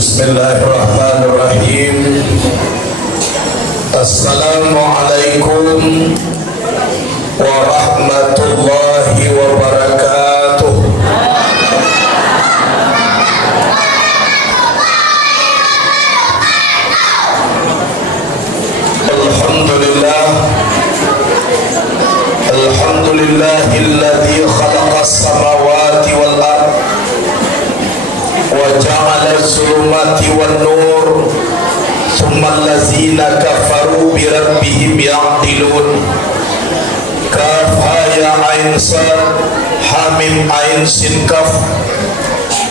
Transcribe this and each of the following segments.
Bismillahirrahmanirrahim. Assalamualaikum warahmatullahi wabarakatuh. Alhamdulillahilladzi khalaqas samawati wal ard wa ja'ala az-zulumati wan nur thumma allazina kafaru bi rabbihim ya'dilun. Kaf ha ya ain sad ha mim ain sin kaf.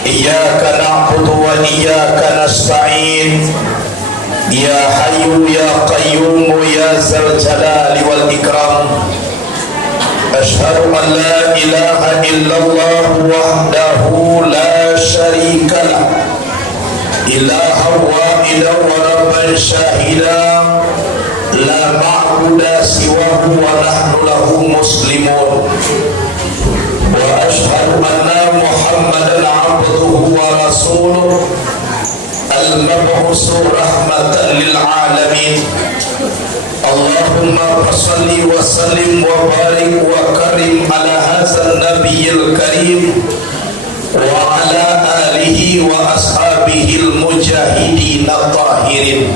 Iyyaka na'budu wa iyyaka nasta'in. Ya hayyu ya qayyum ya zal jalali wal ikram. Asyhadu an la ilaha illallah wahdahu la syarika lah, ilaha wahidan wa rabban syahida, la ma'buda siwahu wa nahnu lahu muslimun. Wa asyhadu anna Muhammadan abduhu wa rasuluh, al-mab'usu rahmatan lil alamin. Allahumma salli wa sallim wa barik wa karim ala hadzal nabiyil karim wa ala alihi wa ashabihil mujahidin at-tahirin.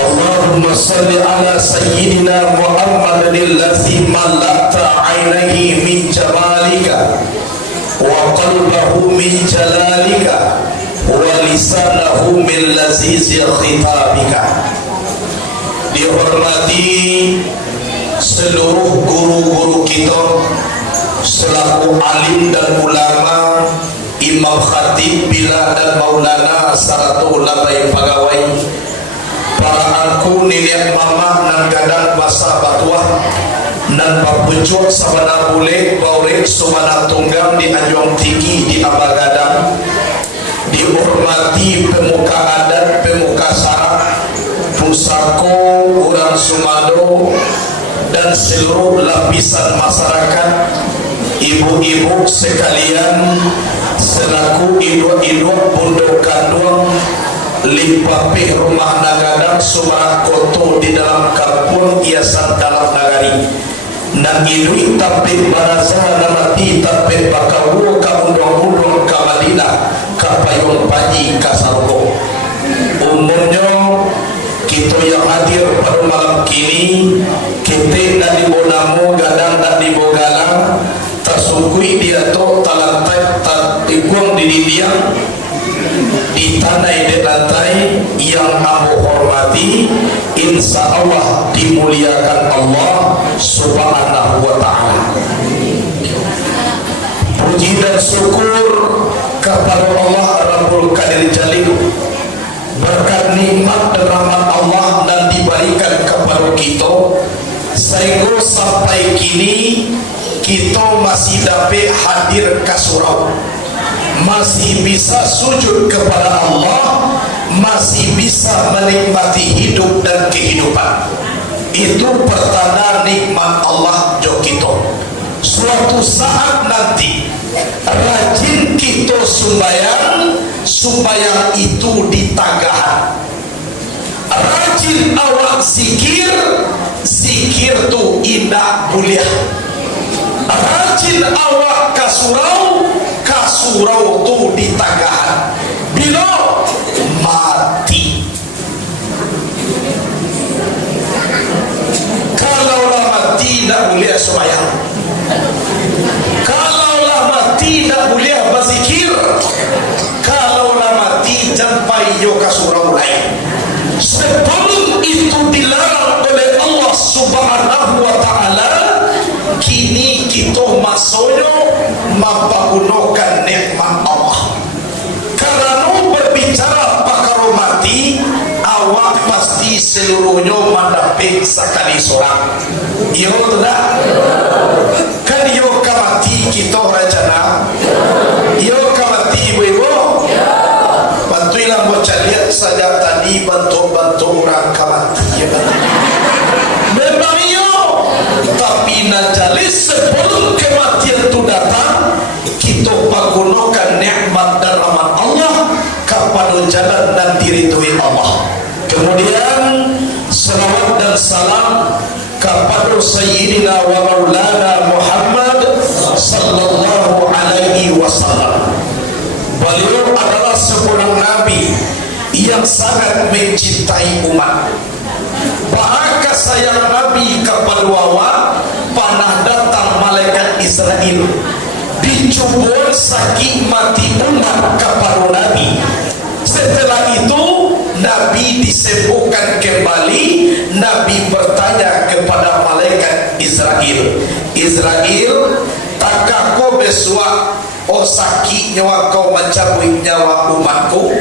Allahumma salli ala sayyidina Muhammadin allazi mala'ta 'ainaihi min jamalika wa qalbahu min jalalika wa lisanahu min lazizi khitabika. Dihormati seluruh guru-guru kita selaku alim dan ulama, imam khatib bila dan maulana saratu labai pegawai, para angku niliak mama nan gadang basa batuah nan papucuk sabana bule baurek sumana tunggang di anjong tinggi di abagadang. Dihormati pemuka adat, pemuka syarak, pusako, orang Sumado, dan seluruh lapisan masyarakat, ibu-ibu sekalian, selaku induk-induk pondok kandung limpapih rumah nagadang Sumarah Koto di dalam kampung Iasan dalam nagari. Dan induk tapik baraza namati tapik bakawu ka undang-undang ka Madinah ka payung paji ka Saroko. Umumnya kita yang hadir pada malam kini, kita dan di bonamu gadang dan di bogalang tersukui dia tu talantai tak ikuang di didiang di tanah di lantai yang aku hormati, insya Allah dimuliakan Allah subhanahu wa ta'ala. Puji dan syukur kepada Allah Rabbul Qadir Jalil, berkat nikmat dan rahmat Allah dan diberikan kepada kita sehingga sampai kini kita masih dapat hadir ke surau, masih bisa sujud kepada Allah, masih bisa menikmati hidup dan kehidupan. Itu pertanda nikmat Allah jo kita. Suatu saat nanti rajin kita sembahyang, supaya itu ditagah. Rajin awak zikir, zikir tu indah mulia. Rajin awak kasurau, kasurau tu ditagah. Bila mati, kalaulah mati tak boleh sembahyang, kalaulah mati tak boleh berzikir, kalaulah mati sampai yo kasurau lain. Sebelum itu dilarang oleh Allah subhanahu wa ta'ala, kini kita masuknya mempergunakan nikmat Allah. Karena berbicara perkara mati, awak pasti seluruhnya mendapat sekali seorang. Iya tidak? Kan yo kamati kita rencana, yo kamati ibu-ibu, bantuilah bocah lihat saja tadi bantu-bantu orang kamati. Memang iyo, tapi najalis sebelum kematian itu datang, kita menggunakan nikmat dan rahmat Allah kepada anu jalan dan diridhoi Allah. Kemudian salawat dan salam kepada Sayyidina wa Maulana Muhammad sallallahu alaihi wasallam. Beliau adalah seorang nabi yang sangat mencintai umat. Bahkan sayang nabi kepada wawa panah datang malaikat Israel dicubur sakit mati umat kepada nabi. Setelah itu nabi disembuhkan kembali. Nabi bertanya kepada malaikat Israel, Israel, takkah kau besua sakit nyawa kau mencabut nyawa umatku?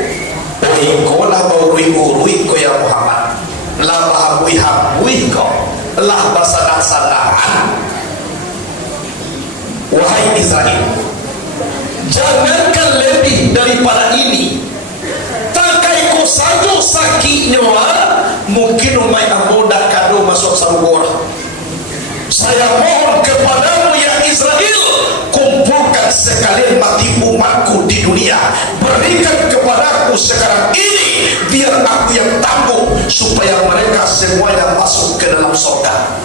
Kau lah berurui-urui kau ya Muhammad, lah berhabui-habui kau, lah bersanang-sanang. Wahai Israel, jangankan lebih daripada ini. Takai kau saja sakit nyawa, mungkin umai amoda kado masuk sarugora. Saya mohon kepadamu ya Israel, kumpulkan sekalian mati umatku di dunia, berikan kepadaku sekarang ini, biar aku yang tangguh supaya mereka semuanya masuk ke dalam surga.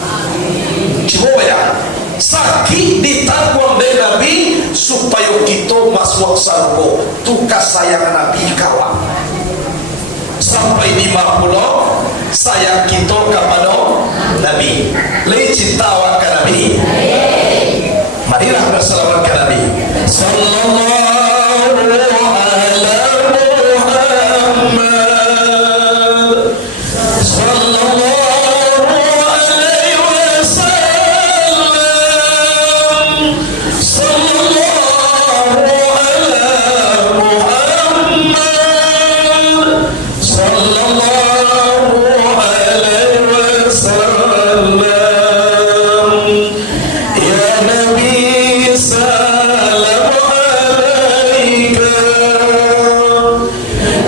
Coba ya, sakit ditanggung dari Nabi supaya kita masuk surga. Tugas sayang Nabi kawan. Sampai 50 sayang kita kepada Nabi. Lai cinta awak ke Nabi. Marilah bersalawat ke Nabi sallallahu ala Muhammad sallallahu alaihi wasallam sallallahu ala Muhammad sallallahu alaihi wasallam. Ya Nabi salam alaika,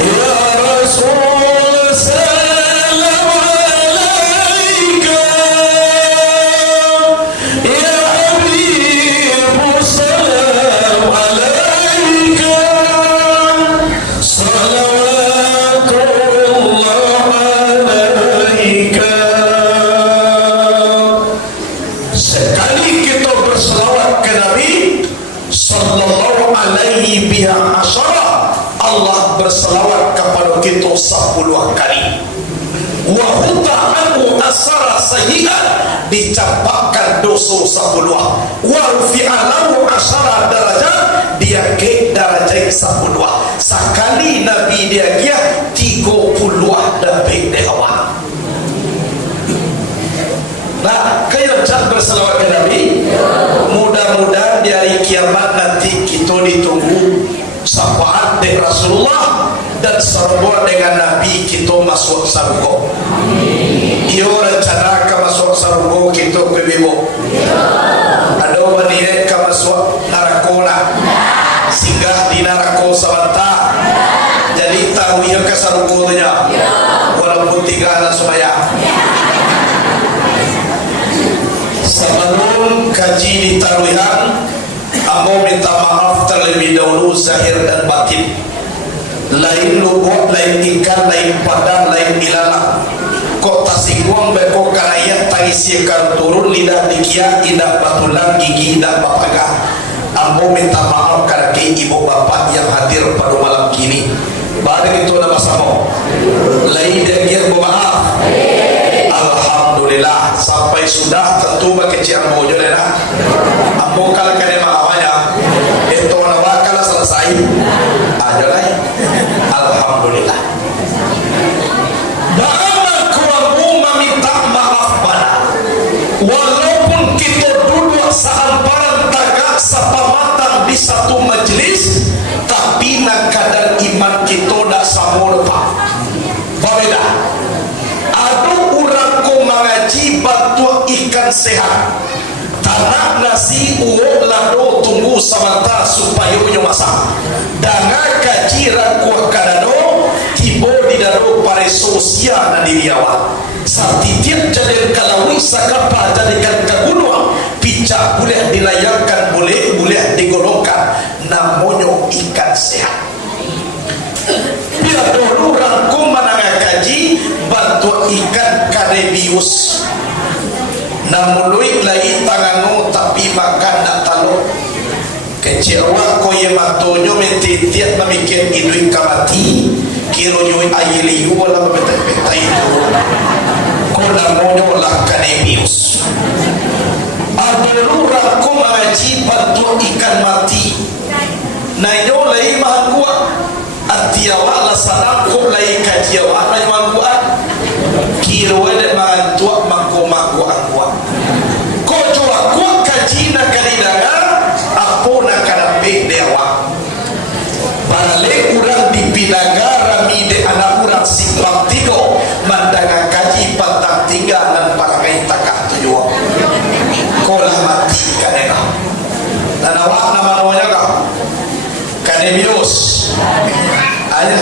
ya Rasul salam alaika, ya Habib salam alaika, salawatullah alaika. Sekali kita berselawat ke Nabi sallallahu alaihi biha asyara, Allah berselawat kepada kita 10 kali. Wa huta anhu asara sayyi'at, dicampakkan dosa 10. Wa fi'alahu asyara darajat, dia ke darajat 10. Sekali Nabi dia 30 lebih dewa. Nah, kaya cat berselawat ke Nabi. Mudah-mudahan di hari kiamat nanti kita ditunggu syafaat dengan Rasulullah dan serba dengan Nabi, kita masuk surga. Dia rencana ke masuk surga kita bebibo. Ada baniat ke masuk neraka, singgah di neraka sebentar. Jadi tahu ia ke surga walaupun tinggal semaya. Sebelum kaji di taruhan, aku minta maaf terlebih dahulu zahir dan batin. Lain lubuk, lain ikan, lain padang, lain ilalang. Kok tasingguang beko karaya tangisi kar turun lidah dikia indah batulan gigi indah bapaga. Aku minta maaf karena ibu bapak yang hadir pada malam kini. Badai itu nama sama. Lain dia maaf. Alhamdulillah sampai sudah tentu bakecian bojo dena. Ambo kala kene maawanya itu nawa kala selesai aja lah. Alhamdulillah. Dan aku meminta maaf pada walaupun kita duduk sehamparan tagak sepamatang di satu majelis, tapi nak kadar iman kita dah sama pak. Berbeda. Aduh orang ko mengaji bantu ikan sehat, tanah nasi uok lado tunggu sebentar supaya punya masak. Dengan kaji rakuah kadano tibo di daro pare sosial dan diriawa. Satitiap jadi kalawi sakapa jadikan kegunung, picak boleh dilayangkan, boleh digolongkan. Namanya ikan sehat. Bila bius namului lai tanganu tapi makan nak taluk kecewa ko ye matonyo mentitiat mamikian idui kamati kiro nyoi ayili wala mabeta itu ko namonyo lah kanemius adurura ko mengaji bantu ikan mati nayo lai mahangua atiawa la sanam ko lai kajiawa na mahangua kiro wede mahantua mangko angwa ko jua ko kajina kalidaga apo na kanape dewa parale urang di pinagara mide anak urang simpang tigo mandanga kaji patang tiga dan parangai takak tujuh kolah mati kanena dan awak nama namanya kau kanemius ada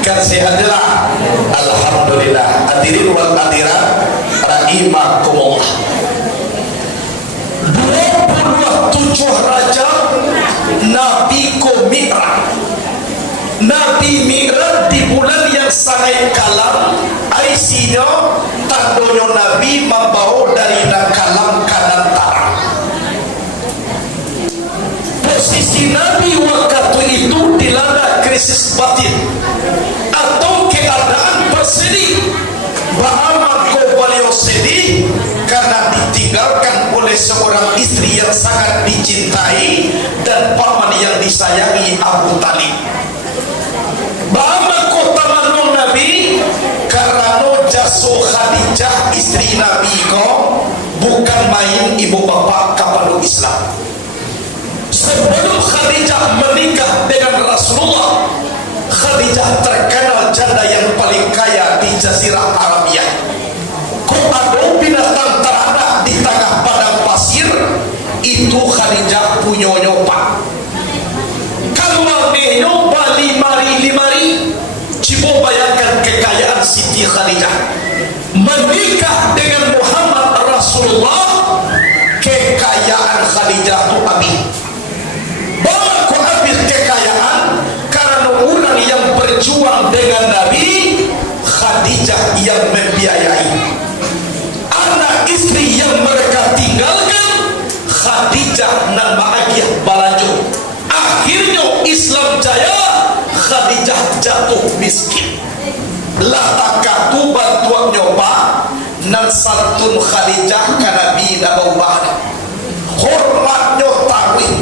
kan sehatlah alhamdulillah hadirin wal hadirat rahimakumullah 27 Rajab Nabi Mi'raj di bulan yang sangat kalam isinya tandonyo Nabi membawa dari kalam kanan tarang. Posisi Nabi waktu itu dilanda krisis batin atau keadaan bersedih. Bahwa beliau sedih karena ditinggalkan oleh seorang istri yang sangat dicintai dan paman yang disayangi Abu Talib. Bahwa kota manung Nabi karena jaso Khadijah istri Nabi ko bukan main ibu bapak kapal Islam. Sebelum Khadijah menikah dengan Rasulullah, Khadijah terkenal janda yang paling kaya di Jazirah Arabia. Kok ada binatang terada di tengah padang pasir, itu Khadijah punya nyoba. Kalau nyoba limari, coba bayangkan kekayaan Siti Khadijah. Menikah dengan Muhammad Rasulullah, kekayaan Khadijah itu habis. Bawa kok habis kekayaan karena orang yang berjuang dengan Nabi, Khadijah yang membiayai. Anak istri yang mereka tinggalkan, Khadijah nan bahagia balaju. Akhirnya Islam jaya, Khadijah jatuh miskin. Latakatu bantuan nyoba nan santun Khadijah ka Nabi nabawah. Hormatnya tawih.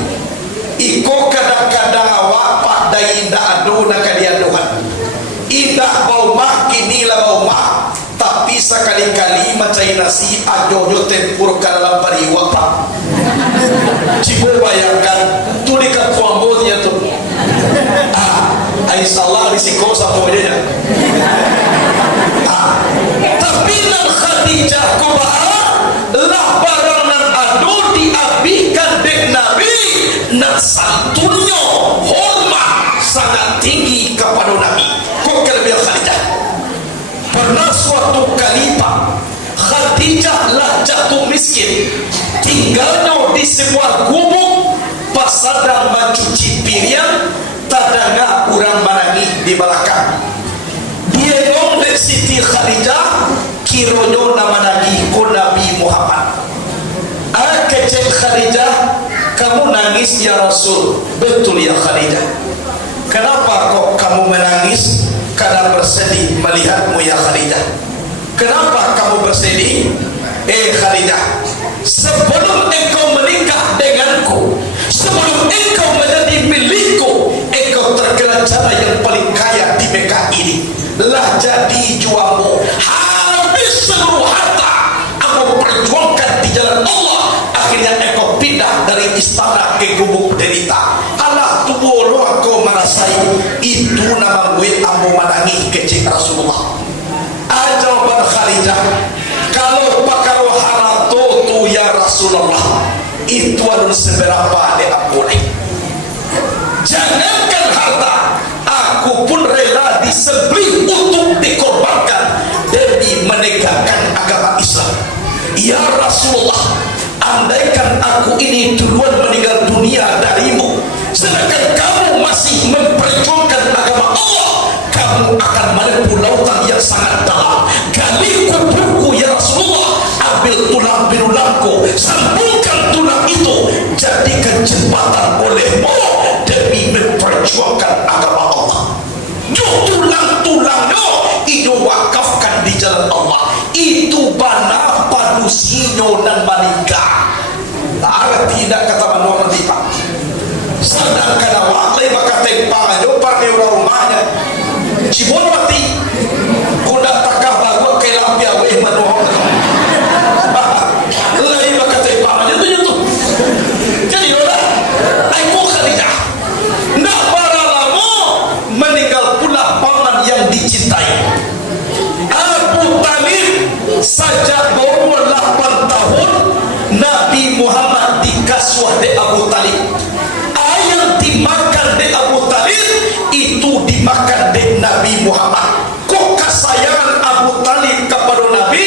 Iko kadang-kadang awak pak dai indah adu nak kalianuhan. Indah bau mak kini lah bau mak. Tapi sekali-kali macai nasi ajo tempur ke dalam periwak pak. Cipu bayangkan tu dekat kuambutnya tu. Aisyallah risiko saponya. Tapi nan Khadijah kubaha lah barang nan adu diabikan dek Nabi nan santunnya hormat sangat tinggi kepada Nabi. Kok kelebihan Khadijah? Pernah suatu kali Pak, Khadijah lah jatuh miskin, tinggalnya di sebuah gubuk pas sedang mencuci piring, terdengar orang menangis di belakang. Dia ngomong Siti Khadijah, kironyo nama Nabi Muhammad. Kecil Khadijah, kamu nangis ya Rasul? Betul ya Khadijah. Kenapa kok kamu menangis? Karena bersedih melihatmu ya Khadijah. Kenapa kamu bersedih? Khadijah, sebelum engkau menikah denganku, sebelum engkau menjadi milikku, engkau terkenal janda yang paling kaya di Mekah ini. Lah jadi juamu habis seluruh harta aku perjuangkan di jalan Allah. Akhirnya engkau pindah dari istana ke gubuk derita. Allah tubuh aku merasai itu nama gue ambo manangi kecil Rasulullah. Jawaban Khadijah, kalau pakar harato tu ya Rasulullah, itu adalah seberapa dia boleh. Jangankan harta, aku pun rela disembelih untuk dikorbankan demi menegakkan agama Islam. Ya Rasulullah, andaikan aku ini duluan meninggal dunia darimu, sedangkan kamu masih memperjuangkan agama Allah, kamu akan menempuh lautan yang sangat dalam. Gali kuburku olehmu demi memperjuangkan agama Allah. Tulang-tulangnya itu wakafkan di jalan Allah. Itu bana panusinyo dan manika. Tak tidak kata manusia nanti Pak. Sedangkan awak lagi bakal tempang itu pakai orang rumahnya. Cibon mati. Kuda takah baru ke lampia weh manusia. Lagi bakal tempang aja tu. Jadi orang, aku ketiga. Nak para lama meninggal pula paman yang dicintai. Abu Talib sejak berumur 8 tahun Nabi Muhammad dikasuh di Abu Talib. Ayam dimakan di Abu Talib itu dimakan di Nabi Muhammad. Kok kesayangan Abu Talib kepada Nabi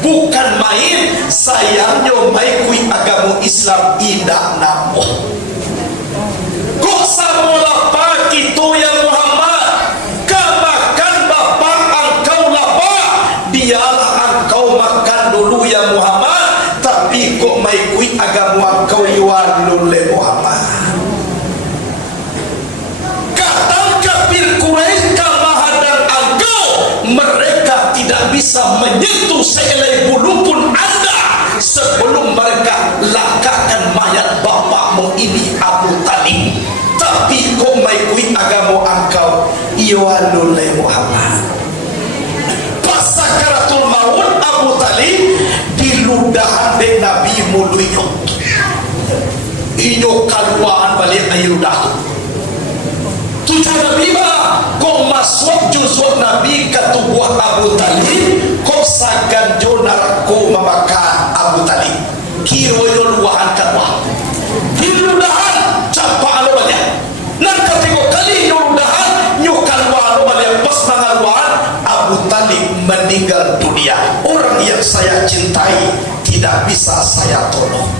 bukan main. Sayangnya maikui agama Islam tidak namuh. Kok samula pagi tu ya Muhammad kamakan bapak engkau lapar. Dialah engkau makan dulu ya Muhammad. Tapi kok maikui agama engkau yualul le Muhammad. Kata kafir Quraisy kamahadang engkau. Mereka tidak bisa menyentuh sehelai bulu pun anda sebelum mereka lakakan mayat bapakmu ini Abu Talib. Tapi kau maikui agama engkau yualul le Muhammad. Pas sakaratul maut Abu Talib diludahan de Nabi muluyo. Inyo kaluan balik ayudah. Tujuh Nabi ba kau masuk juzuk Nabi ke tubuh Abu Talib. Kau sagan jonarku membakar Abu Talib. Kiro itu luahan kedua. Diludahan campak alo balik. Nan ketiga kali diludahan nyukan alo balik pas mangaluan Abu Talib meninggal dunia. Orang yang saya cintai tidak bisa saya tolong.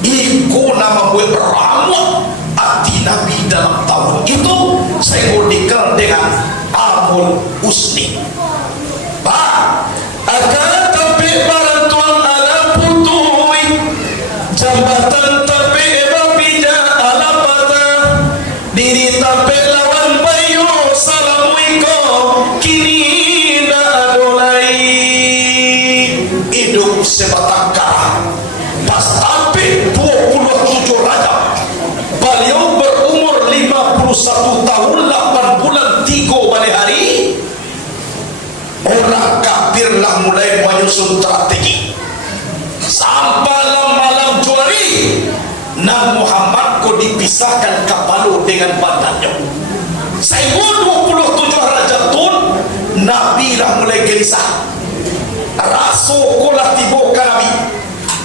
Iku nama gue beramal hati Nabi dalam tahun itu saya mau dikenal dengan Amul Husni. Pak, akan tapi barantuan ala putui jambatan tapi babija ala pata diri tapi lawan bayu salamuiko kini dah dolai hidup sebatang kara pas tapi 27 Rajab beliau berumur 51 tahun 8 bulan 3 balik hari. Orang kafirlah mulai menyusun strategi sampai malam Januari Nabi Muhammad kau dipisahkan kapalu dengan badannya. Saya 27 Rajab tun Nabi lah mulai gelisah. Rasul kulah tiba ke Nabi.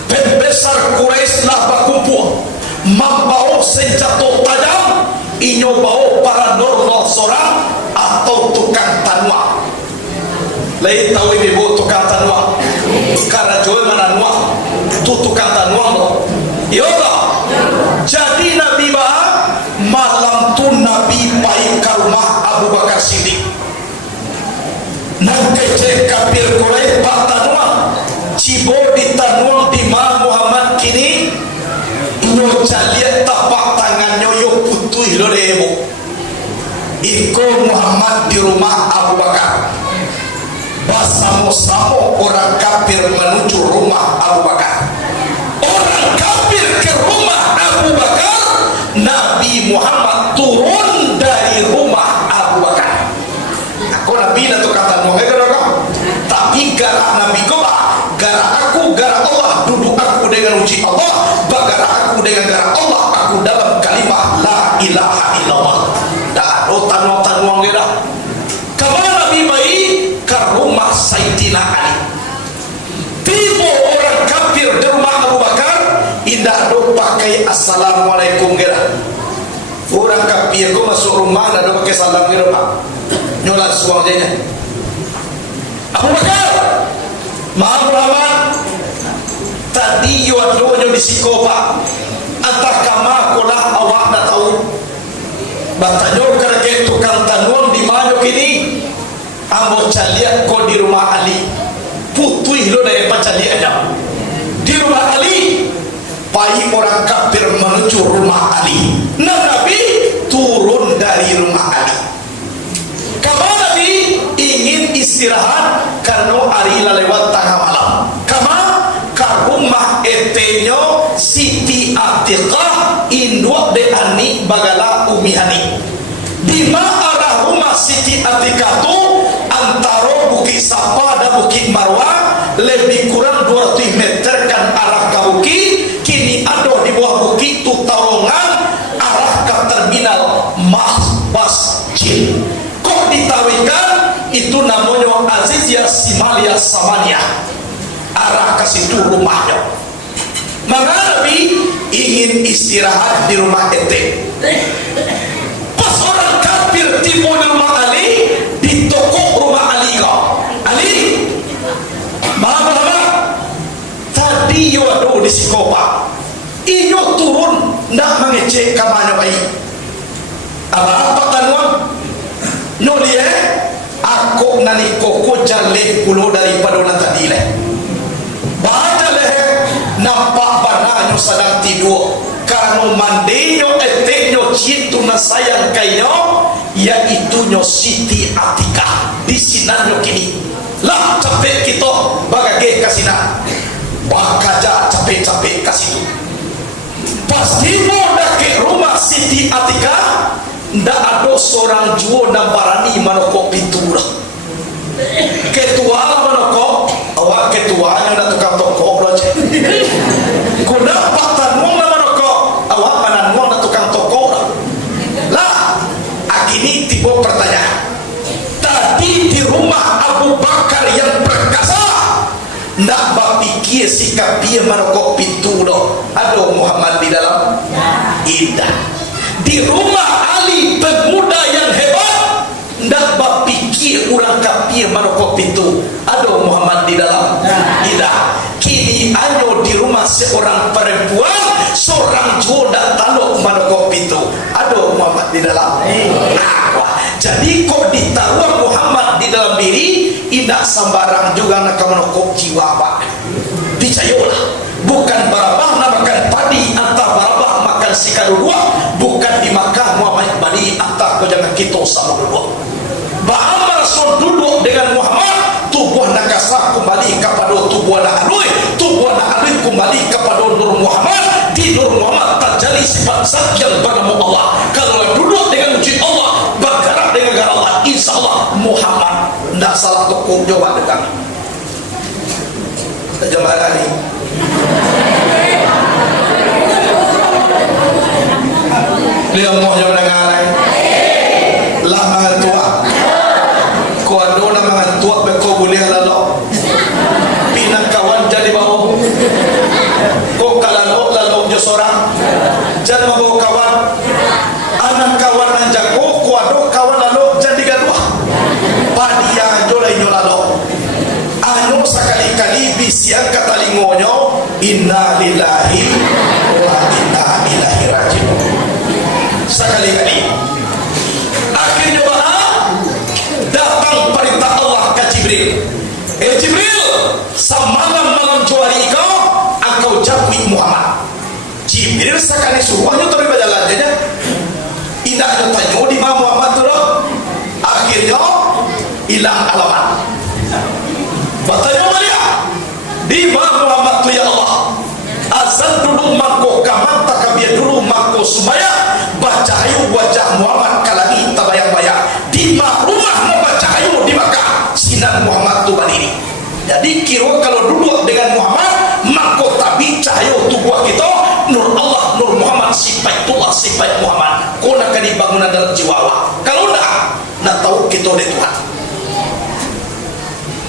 Pembesar Quraisy lah berkumpul membawa senjata tajam. Inyo bawa para normal seorang atau tukang tanwa. Lain tahu ibu tukang tanwa. Karena jual mana nuah tu tukang tanwa lo. Yoga. Jadi Nabi bah malam tu Nabi baik ke rumah Abu Bakar Siddiq. Nak kecek kafir Quraisy pak tanwa. Cibo di tanwa di Muhammad kini. Inyo caliat tapak tangannya yo putih lo demo. Iko Muhammad di rumah Abu Bakar. Bersama-sama orang kafir menuju rumah Abu Bakar. Orang kafir ke rumah Abu Bakar. Nabi Muhammad turun dari rumah Abu Bakar. Aku Nabi itu kata Muhammad. Tapi garak Nabi kau, garak aku, garak Allah. Duduk aku dengan uji Allah. Garak aku dengan garak Allah. Aku dalam kalimah la ilaha illallah. Dah rotan-rotan uang dia dah. Kemana Nabi bayi? Ke rumah Sayyidina Ali. Tiba orang kafir di rumah Abu Bakar. Indah do pakai assalamualaikum kira. Orang kafir ko masuk rumah dah do pakai salam kira pak. Nyolat suang dia. Abu Bakar, maaf Muhammad. Tadi yo adonyo di sikopa. Antah kama kolah awak dah tahu. Batanyo kerja tukang tanun di mana kini. Ambo caliat ko di rumah Ali. Putui lo dari pacaliatnya. Di rumah Ali. Pai orang kafir menuju rumah Ali. Umihani. Di arah rumah Siti Atika tu antara Bukit Sapa dan Bukit Marwah lebih kurang 200 meter kan arah ke bukit. Kini ada di bawah bukit tu terowongan arah ke terminal Masjid. Kok ditawikan itu namanya Azizia Simalia Samania, arah ke situ rumahnya. Maka Nabi ingin istirahat di rumah ente. Pas orang kafir tipu di rumah Ali, di toko rumah Ali kau. Ali, Muhammad, tadi yo ada di Sikopa. Iyo turun nak mengecek kamarnya bayi. Apa kanuan? Noli aku nani koko jale pulau daripada orang tadi leh. Baca leh nampak bananyo sedang tidur. Karena mandenyo etenyo cintu na sayang kayo, yaitu nyo Siti Atika. Di sinanyo kini. Lah capek kita bagage kasina. Bakaja capek-capek kasitu. Pasti mau ke rumah Siti Atika, ndak ada seorang juo dan barani manokok pintu lah. Ketua manokok, awak ketuanya dah tukang toko aja. Kau dapat tanung lah manokok, awak mana nuang dah tukang toko lah. Lah, akini tiba pertanyaan. Tadi di rumah Abu Bakar yang perkasa, ndak berpikir sikap dia manokok pintu doh. Ada Muhammad di dalam? Indah. Di rumah Ali pemuda yang hebat, ndak berpikir orang kafir manokok pintu. Ada Muhammad di dalam? Tidak. Kini anyo di rumah seorang perempuan, seorang jual dan tanduk manokok pintu. Ada Muhammad di dalam? Jadi kok ditaruh Muhammad di dalam diri, tidak sembarang juga nak manokok jiwa pak. Dicayolah. Bukan barabah nak makan padi, antah barabah makan sikadu dua. Bukan dimakan Muhammad badi, antah kau jangan kita sama dua. Ba'amal son duduk dengan Muhammad, tubuh nak kasar kembali kepada tubuh nak alui, tubuh nak alui kembali kepada Nur Muhammad. Di Nur Muhammad terjadi sifat zat yang bernama Allah. Kalau duduk dengan wujud Allah, bergerak dengan Allah, insya Allah Muhammad tidak salah tukung jawab dengan jawab lagi. Dia mau jawab dengan lah mangan tua. Kau ada nak mangan tua, kau boleh lalu pinang kawan jadi bau. Kau kalau lalu je seorang jadi bau kawan. Anak kawan anjak kau ada kawan lalu jadi gaduh. Padia jolai lalu. Anu sekali-kali bisian kata lingonyo, inna lillahi wa inna ilaihi rajiun. Sekali-kali akhirnya datang perintah Allah ke Jibril. Jibril, semalam-malam juari engkau jauhi Muhammad. Jibril sekali suruhnya terus berjalan aja. Tidak ada tanya di mana Muhammad tu loh. Akhirnya hilang alamat. Bertanya dia di mana Muhammad tu ya Allah. Azan dulu mangko kamat tak biar dulu mangko supaya baca ayu wajah Muhammad kalami tabayang-bayang di rumah mau baca ayu di Makkah sinar Muhammad tu berdiri. Jadi kira kalau duduk dengan Muhammad mangko tabi cahaya tubuh kita Nur Allah Nur Muhammad sifat Tuhan sifat Muhammad kau nak di bangunan dalam jiwa. Kalau nak tahu kita oleh Tuhan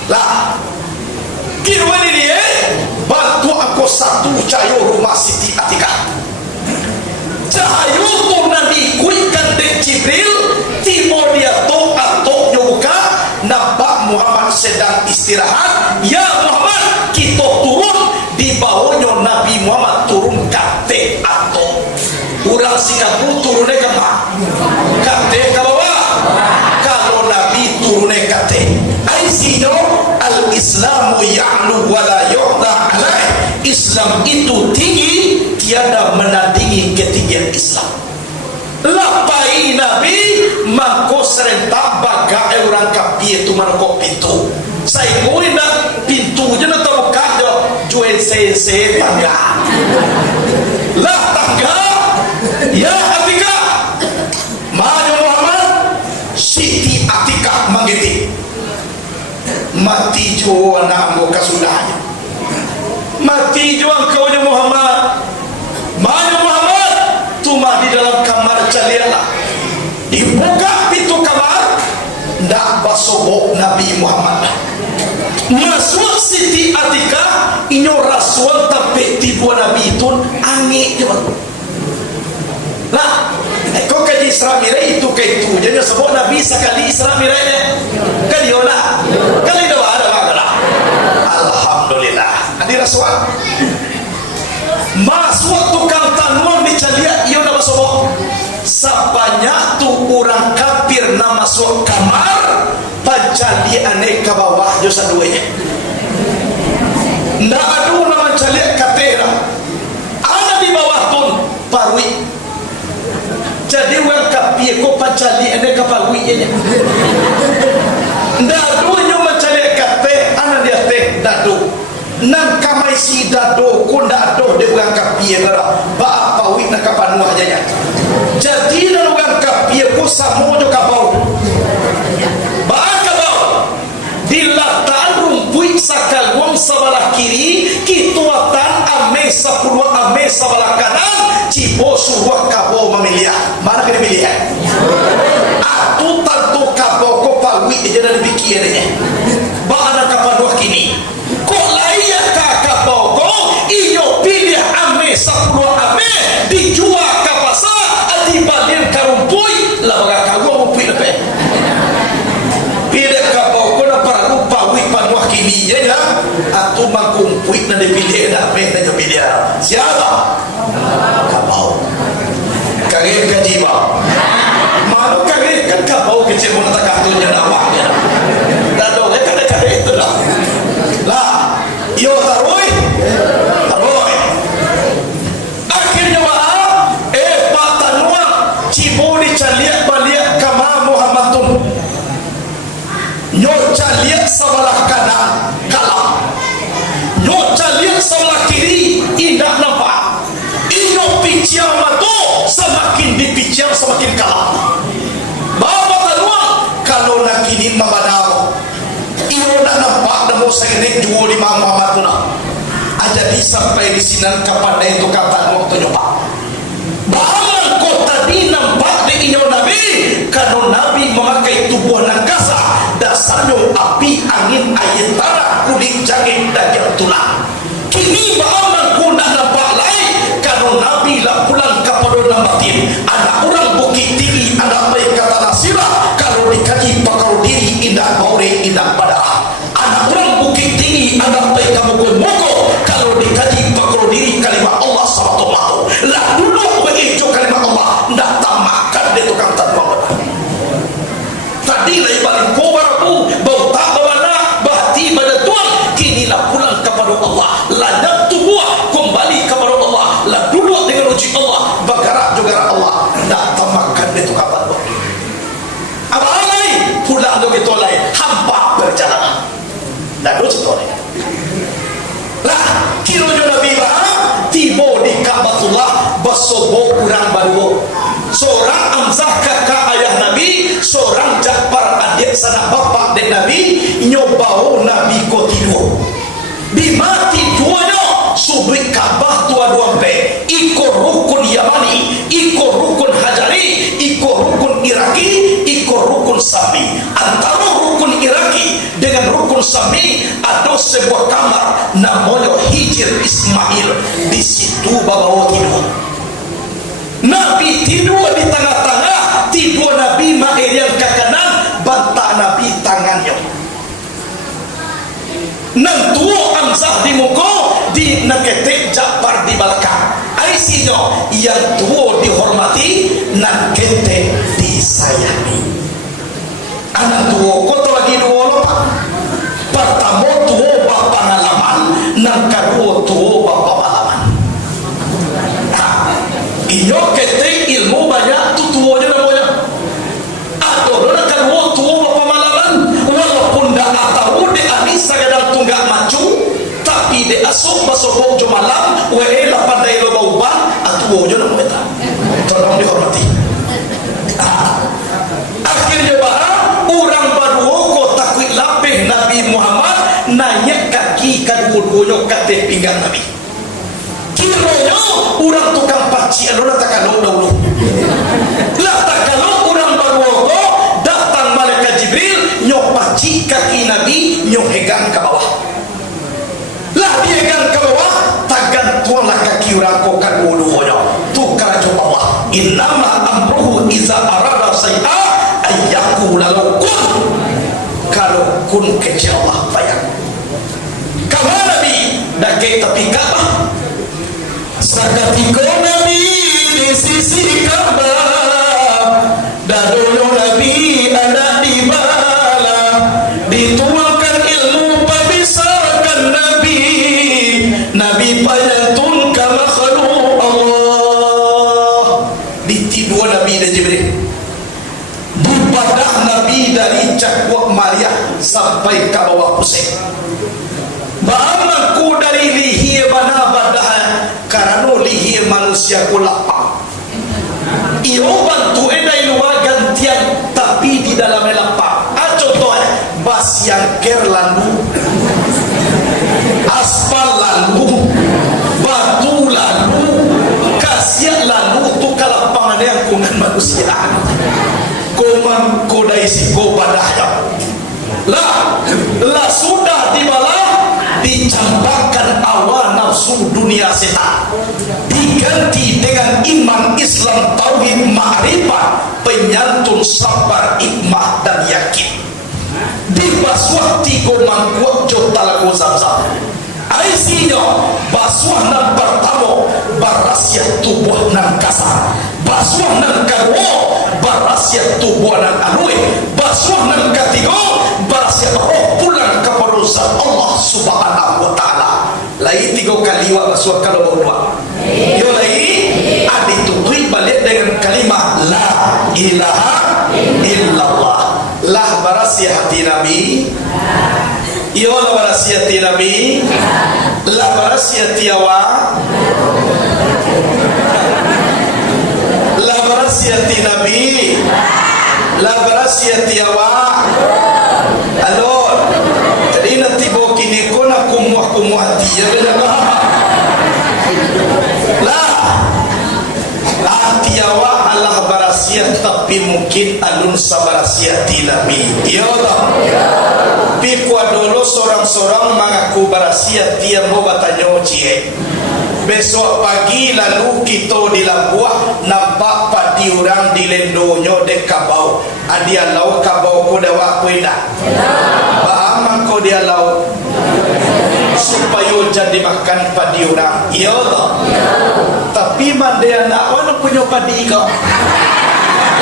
lah kira ini dia bantu aku satu cahaya rumah Siti Atika. Cahaya tu nanti kuikan dengan Jibril timur dia tu atau buka nampak Muhammad sedang istirahat. Ya Muhammad kita turun di bawahnya Nabi Muhammad turun kate atau orang Singapura turunnya ke mana? Kate ke bawah. Kalau Nabi turunnya kate Aisyah al-Islamu ya'lu wa la yu'la alaih. Islam itu tinggi, tiada menandingi ketinggian Islam. Lapai Nabi mangko serentak bagai orang kafir itu manokok pintu. Saya nguri nak pintu je nak tahu kajo jual se tangga. Lah tangga ya Atika tu anak anggo kasudahnya mati juang kaunya Muhammad mana Muhammad tuma di dalam kamar calialah dibuka pintu kamar ndak basobok Nabi Muhammad masuk Siti Atika inyo rasuan tapi tiba Nabi itu angin je lah kau kaji Isra Mi'raj itu kayak itu jadi sebut Nabi sekali Isra Mi'rajnya kali olah kali dah ada lah alhamdulillah adi rasuan masuk tukang tanur dicalia iyo nama sebut sapanya tu orang kafir na masuk kamar pancali aneka bawah josa duanya ndak adu nama cali katera ada di bawah tun parwi jadi orang kafir ko pancali aneka parwi nya ndak adu nyo mencali kate ana dia teh dadu nan kamai si dado ko ndak ado de orang kafir bara ba parwi na kapanu aja jadi nan orang kafir ko samojo kabau dilatan rumpui sakal wong sebelah kiri kituatan ame sepuluh ame sebelah kanan cipo suruh kabo memilih mana kena pilih atu tantu kabo ko pawi dia dan pikirnya bahana kapan kini kok layak kabo ko iyo pilih ame sepuluh ame dijual ke pasar ati balin karumpui lah baga kabo rumpui lepe pilih kabo ko na para lupa wi panuh kini ya atu mangkumpui na dipilih na ame na pilih siapa kabau kaget kan jiwa malu kaget kan kabau kecil pun tak kartunya nampaknya dan dong kan itu lah yo taroi akhirnya Pak Tanua cibo dicaliak baliak kama Muhammadun nyo caliak sebelah kanan kalam nyo caliak sebelah kiri indah nampak inyo piciar matu semakin dipiciar semakin kalam Bapak Tanua kalau nak kini membadau iyo nak nampak namo sayang jual di Muhammad puna jadi sampai di sini kapan itu kata waktu nyoba bahkan kau tadi nampak di inyo Nabi kalau Nabi memakai tubuh angkasa dasarnya api angin air tanah kulit jangin daging tulang kini bahkan kau nak nampak lain kalau Nabi lah pulang kepada namatin ada orang bukit tinggi ada baik kata nasirah kalau dikaji pakar diri indah bauri indah pada ada orang bukit tinggi ada baik kamu moko kalau dikaji pakar diri kalimat Allah SWT lah duduk begitu kalimat Allah tidak tamakan di tukang tanpa tadi lah ibarat kubaraku bau tak bawana bahti pada Tuhan kini lah pulang kepada Allah lanjut tubuh kembali kepada Allah lah duduk dengan uji Allah bergerak juga Allah tidak tamakan di tukang tanpa apa lain pulang begitu lain hampa perjalanan dan uji Tuhan lah kira Nabi Bahar tiba di Ka'batullah bersobo kurang baru seorang Hamzah kakak ayah Nabi seorang Ja'far adik sanak bapak dan Nabi nyobau Nabi ko tidur di mati duanya subik Ka'bah tua dua pe ikut rukun Yamani ikut rukun Hajari ikut rukun Iraki ikut rukun Sami antara rukun Iraki dengan rukun Sami ada sebuah kamar namanya Hijr Ismail di situ bawa tidur Nabi tidur di tengah-tengah tidur Nabi mahir yang ke kanan bantak Nabi tangannya nan tua Hamzah di muka di naketek Ja'far di belakang aisinya yang tua dihormati nan ketek disayangi anak tua kau lagi dua lupa pertama tua bapak pengalaman nan kedua tua bapak pengalaman iyo ketek ilmu banyak tu tua je namanya atau nak kedua tua bapak pengalaman walaupun dah tahu di anis sagadang tunggak macu tapi di asuk masuk jo malam wae la pandai lo bauban atuo jo namanya tolong dihormati akhirnya barang orang baru ko takwid lapeh Nabi Muhammad na lalu kun, kalau kun kecil Allah bayang kamar Nabi dakai tapi Ka'bah sakatiko Nabi di sisi Ka'bah dadolo Nabi ada di bala dituangkan ilmu pabisarkan Nabi payatun kama khalu Allah ditidur Nabi dan Jibril dipadah Nabi dari cakwak Maria sampai ke bawah pusing ba'amaku dari lihir bana badah karena lihir manusia kulapa iyo bantu edai luar gantian tapi di dalam lapang contohnya bas yang ker lalu aspal lalu batu lalu kasiat lalu tu kalapangan yang kungan manusia koman kodai siko badahnya lah sudah dibalah dicampakkan awal nafsu dunia setan diganti dengan iman Islam tauhid ma'rifat penyantun sabar hikmah dan yakin dibasuh tiga mangkuk jotalaku Zamzam isinya basuh nan pertama barasia tubuh nan kasar basuh nan kedua barasia tubuh nan alui basuh nan ketiga barasia roh pulang kepada Allah subhanahu wa ta'ala lain tiga kali wa basuh kalau berdua yo lain aditutui balik dengan kalimat la ilaha illallah lah barasia hati Nabi iyo la barasiati Nabi la barasiati awa la barasiati Nabi la barasiati awa alor jadi nanti bawa kini ko na kumuh dia benar lah hati awa Allah barasiat tapi mungkin alun sabarasiati Nabi iyo tak pikwa dulu seorang-seorang mengaku berasiat dia mau bertanya cie besok pagi lalu kita di Labuah nampak padi orang di lendonyo dek kabau adia lau kabau ko dawa ko indah baaman ko dia lau supaya jadi makan padi orang iya tak tapi mandai anak mana punya padi kau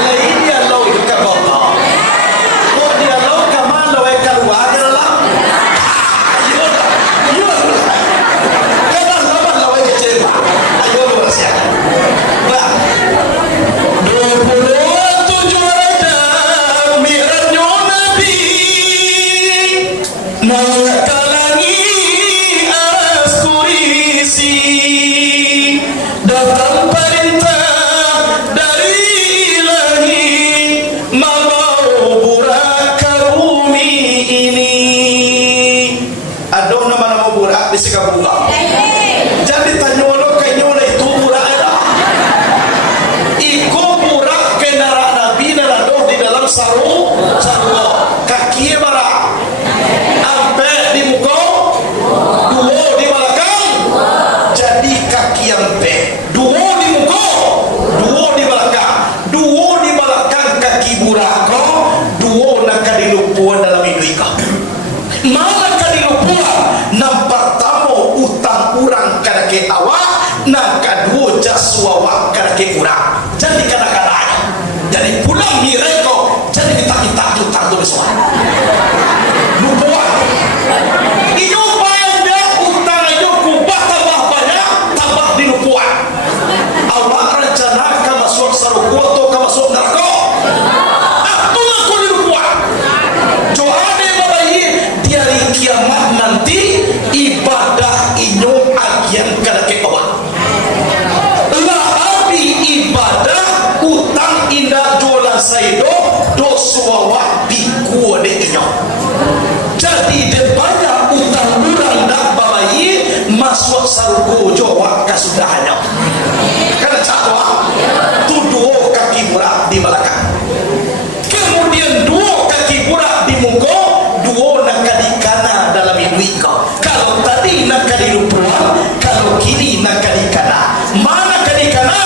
lain dia lau kabau kau dia lau kamar lau keluar dia lau jadi tanya lo kayaknya itu murah ikut murah kendaraan Nabi naradoh di dalam sarung kaki bara sampai di muka dua di belakang jadi kaki yang dua di muka dua di belakang kaki buraka dua nak kadilupuan dalam hidup mana kadilupuan nampak utang kurang kada ke awak nak kedua jaswa awak kada ke kurang jadi kadang-kadang jadi pulang mireko jadi kita utang tu besok lupa iyo banyak utang iyo kubah tambah banyak tambah di lupuan awak rencana ke masuk saruku atau ke masuk neraka aku ngaku di lupuan johane babayi dari kiamat nanti ibadah inyo agian kada ke bawah lah abi ibadah utang indah jualan saido dosuawa biku de inyo jadi de banyak utang urang dak babayi masuk saruku jawa kasudahannya kada cakwa tu dua kaki burak di belakang kemudian dua kaki burak di muka dua nak kadikana dalam hidup kalau tadi nak kadilupuan kalau kini nak kadikana mana kadikana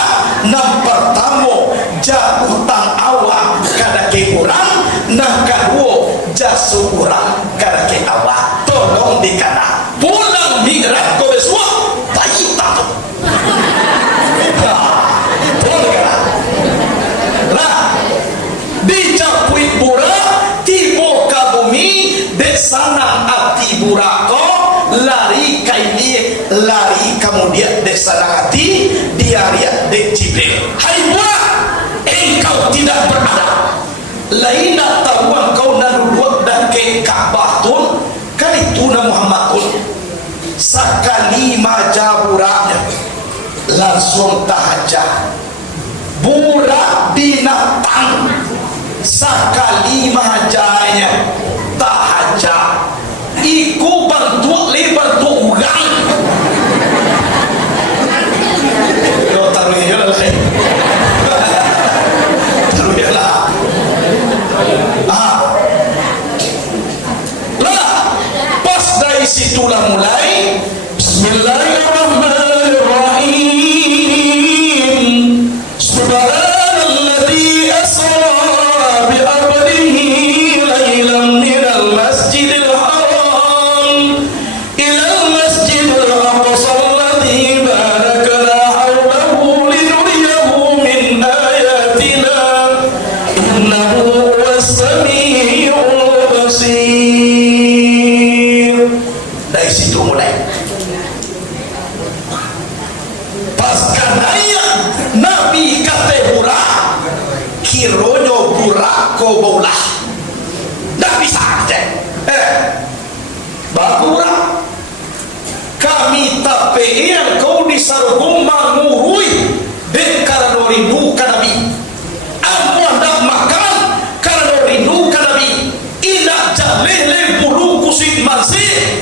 nam pertama ja utang awak kada ke kurang Nah kadua jasu urang kada ke awak tolong dikana pulang mirat ko besua tayu tato. Tolong kana. Lah dicapuit bura tibo ka bumi desana ati burako lari kaini lari kemudian desana hati diaria dek Jibril. Hai buah engkau tidak berada lain nak tahu engkau naluak dan ke Ka'bah tun kan itu na Muhammad tun sekali maja buraknya langsung tahajah burak binatang sekali majanya tahajah iku bantu lebar tu ugang yo taruh ya lah situlah mulai Bismillahirrahmanirrahim Subhanalladzi asra bi 'abdihi lailan minal masjidil haram ilal masjidil aqsa alladzi barakna hawlahu linuriyahu min ayatina innahu was-sami'ul basir. Dari situ mulai pasca ayat Nabi kata burak kironyo burak ko baulah dah bisa aja baburak kami tapi yang kau disarung mangurui dek karena rindu ka Nabi aku hendak makan karena rindu ka Nabi indah jalele bulu kusik masih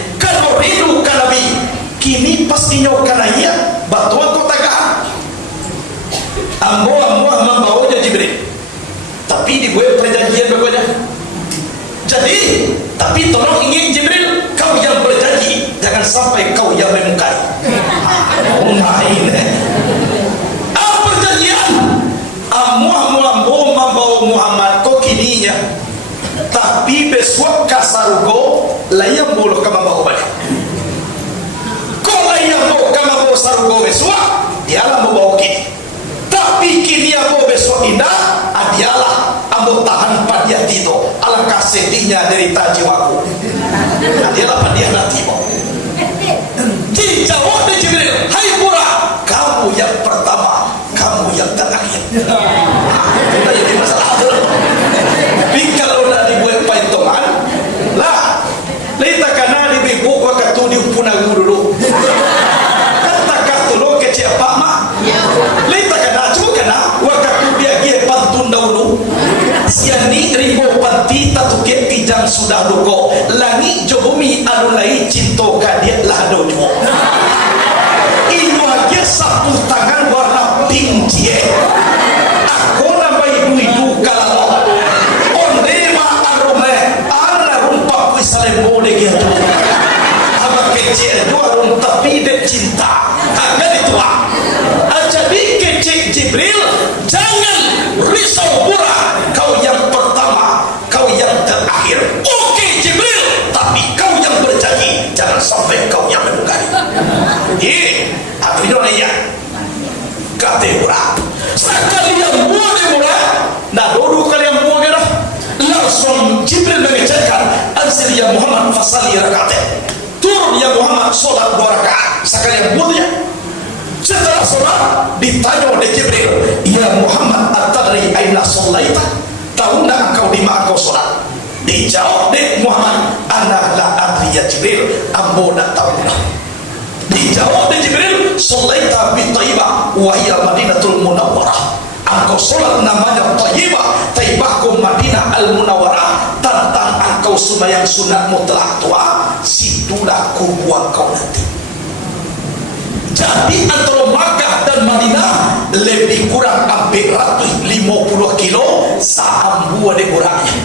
rindu ka Nabi kini pastinya kana iya batuan kota ka ambo membawa Jibril tapi dibuat perjanjian pokoknya jadi tapi tolong ingin Jibril kau yang berjanji jangan sampai kau yang memungkari perjanjian ambo membawa Muhammad kok kininya tapi besok kasarugo layang bolo ka membawa balik kok layang bolo ka membawa sarugo besok dialah membawa kini tapi kini ambo besok indah adialah ambo tahan padia tito alangkah sedihnya derita jiwaku adialah padia natimo dijawab di Jibril hai pura kamu yang pertama kamu yang terakhir kita jadi masalah kalau udah dibuat paitongan lah lita kana dibibu waktu diupuna dulu kata katulog kecil apa mak lita kana cuma kana waktu dia gie pantun dahulu siani ribu panti tatuke kijang sudah duko langit jobumi alulai cinto kadia lah dojo inu aja sapu tangan warna pink cie aku nampai duidu kalau boleh gitu apa kecil itu orang tapi dia cinta agar itu jadi kecil Jibril jangan risau pura kau yang pertama kau yang terakhir oke Jibril tapi kau yang berjanji jangan sampai kau yang menunggangi artinya ya kata pura sekali yang boleh nah dulu kalian boleh langsung Jibril mengecekkan ansir ya Muhammad fasali rakaat turun ya Muhammad sholat 2 rakaat sekalian buatnya setelah sholat ditanya oleh Jibril ya Muhammad at-tadri aina sholaita tahu tak engkau di mana kau sholat dijawab deh Muhammad ana la adri ya Jibril ambo tak tahu dijawab deh Jibril sholaita bi Thaibah wa hiya Madinatul Munawwarah engkau sholat namanya Taibah ke Madinah Al-Munawwarah tentang engkau sembahyang sunat mutlak tua situlah kubuang kau nanti jadi antara Makkah dan Madinah lebih kurang hampir 150 kilo saambu ada kurangnya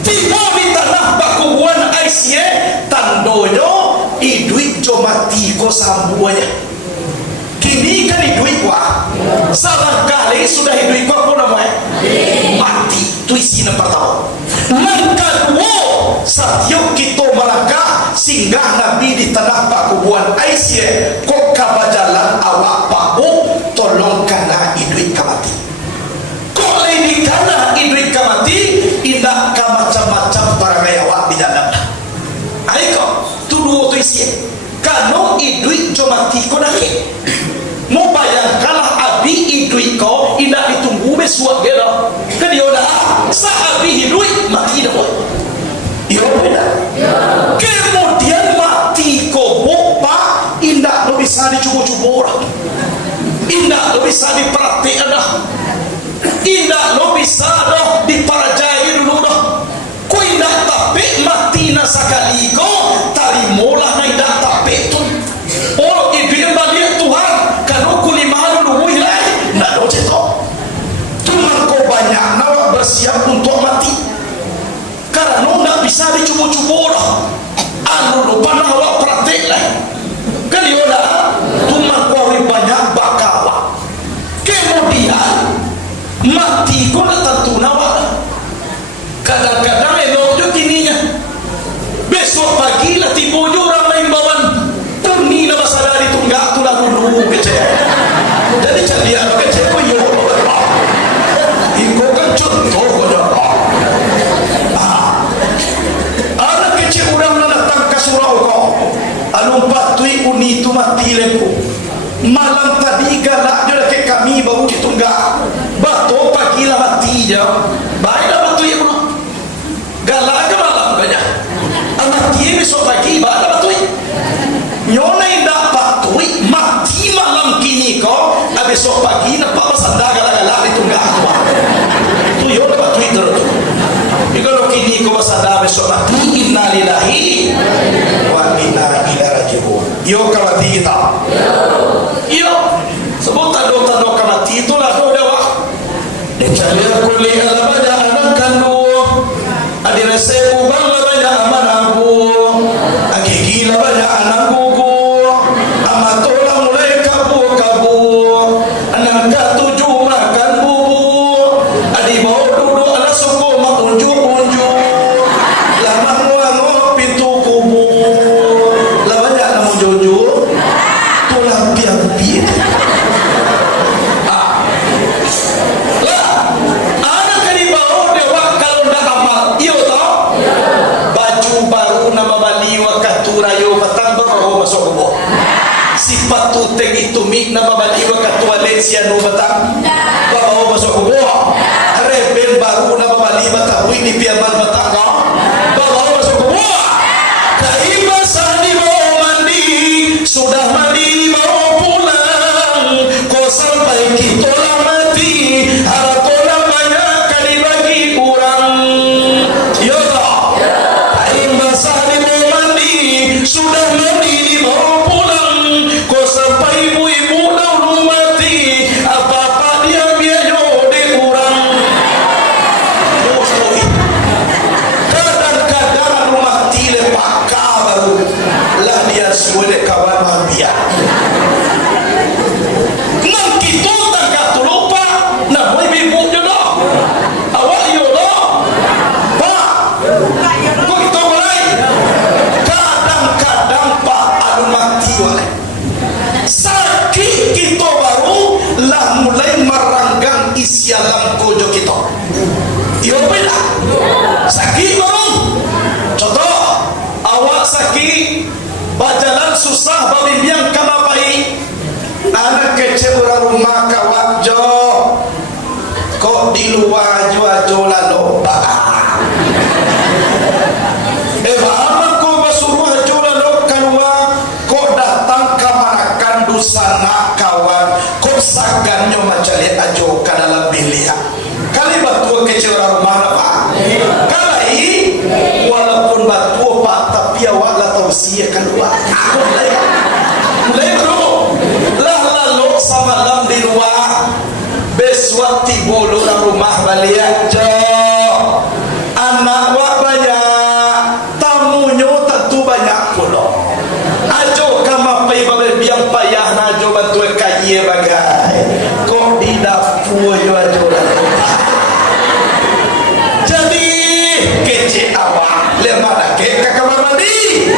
tiba di tanah bakubuan Aisyah tandonyo iduit jomati ko sambuanya kini kan hidup wah salah kali sudah hidup kok pun namanya mati itu isi yang pertama Satiap kita melangkah singgah Nabi di tanah pakubuan Aisyah, kok kabajalan awak pabu tolong kana iduit kamati. Kok ini kana iduit kamati indah ka macam-macam barang awak di dalam. Aiko tuduh tu isi. Kano iduit jomati ko nake. Mau bayangkanlah abi iduit ko indah ditunggu besok gelo. Kan dia dah sa abi iduit mati dah. Iya beda. Kemudian mati kobok pak indah lo bisa dicubo-cubo orang, indah lo bisa diperhatikan dah, indah lo bisa dah diparajai dulu dah. Ku indah tapi mati nasakali ko tali mola na indah tapi tu. Oh ibu yang balik Tuhan kalau kulimahan dulu hilai nak lo cetok. Cuma kau banyak nawa bersiap untuk mati. Karena tidak bisa dicubu-cubu dah. Anu lupa awak praktik lah. Kan dia dah cuma kau banyak bakawa. Kemudian mati kau dah tentu nawak. Kadang-kadang elok je kininya. Besok pagi lah tiba je orang lain bawan. Tuni lah masalah ditunggak tu lah dulu kecil. Jadi calian kecil kau yo. Ikut kan contoh kau dah. Anu patui uni tu mati leku. Malam tadi galak je ke kami baru ditunggak. Batu pagi lah mati je. Baik dah batu ya bro. Galak ke malam banyak. Mati besok pagi baik dah batu. Nyona indah patui mati malam kini kau. Besok pagi nampak masanda galak-galak ditunggak. Tu yo dah batu terus. Kalau kini kau masanda besok mati innalillahi wa inna ilaihi raji'un. Yo kamati kita. Yo. Sebut tado kamati itulah do dewa. Dicari kuli ala banyak anak kandu. Adira sebu bangla banyak amanaku. Agigi la banyak anakku. Amatola mulai kabu. Anak katuju makan bubu. Adi bawa duduk ala suku makunju. Sifat tu tengi tumik nama baliwa katua lensia no batang bawa masuk kubuh. Reben baru nama baliwa tabui di piaman batang bawa masuk kubuh. Kaiba sani mau mandi sudah mandi mau pulang. Kau sampai kita mati harapnya banyak kali bagi kurang. Yo tak. Kaiba sani mau mandi sudah mandi mau pulang. Sampai ibu-ibu dahulu mati, apa-apa dia biayo di kurang. Kadang-kadang rumah tile pakar baru lah dia sudah kawan mampia. Nang kita tak lupa, nak ibu jodoh, awak jodoh, pak, kau kita mulai. Kadang-kadang pak anu mati wala. Sakit kita baru lah mulai meranggang isi alam kojo kita. Iya beda. Sakit baru. Contoh, awak sakit, berjalan susah babimbiang kamapai. Anak kecil orang rumah kawat jo. Kok di luar jo lalu. Sana kawan kok sagannya macam ajo ke dalam bilik kali batu kecil orang mana pak kali walaupun batu pak tapi awak lah tahu sia keluar mulai bro lah lalu sama lam di luar besok tiba orang rumah balik aja anak wak banyak tamunya tentu banyak pula ajo kama pai babel biang payah najo bantu kaye bagai kok di dapur yo ajo jadi kece awak lemah Nabi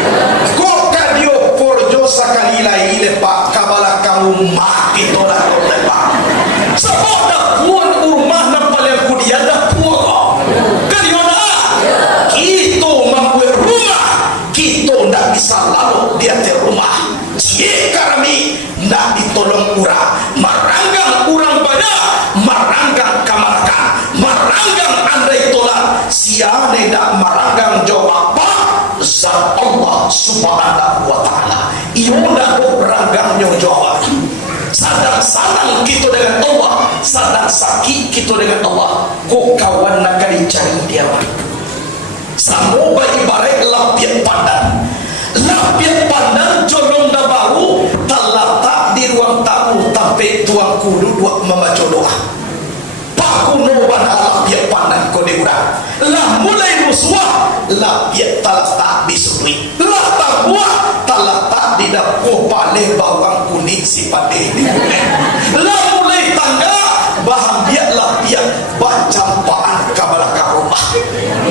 kok kadio porjo sakali lai lepak kabala kamu mak itu dah lepak sebab dah puan rumah nampak yang kudian dah puan kadio dah kita membuat rumah kita tak bisa lalu dia di rumah jika kami tak ditolong urang maranggang urang banyak maranggang kamarkan maranggang andai tolak siane tak maranggang jawab zat Allah subhanahu wa ta'ala iona ranggangnya jawab sadang-sadang kita dengan Allah sadang sakit kita dengan Allah kok kawan nak dicari dia sama ibarat lapiat pandan jolong dah baru terletak di ruang tamu tapi tuan kudu dua membaca doa paku noban lapiat pandan kau diurang lah mulai musuh lapiat terletak di sudut lah takwa terletak di dapur paling bawang kuning sifat ini lah mulai tangga bahagia lapiat bacampaan kabalaka rumah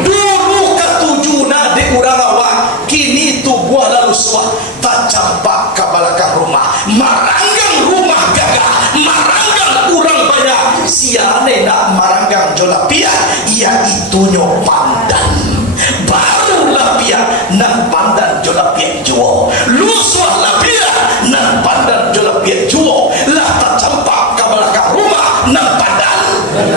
dulu ketujuna di urang awak kini tubuh lalu suah tak campak kabalaka rumah maranggang rumah gagah maranggang urang banyak siane nak maranggang jolapia iaitu pandan baru lapia nak pandan jolapia jual lusuah lapia nak pandan jolapia jual lah tak campak kabalaka rumah nak pandan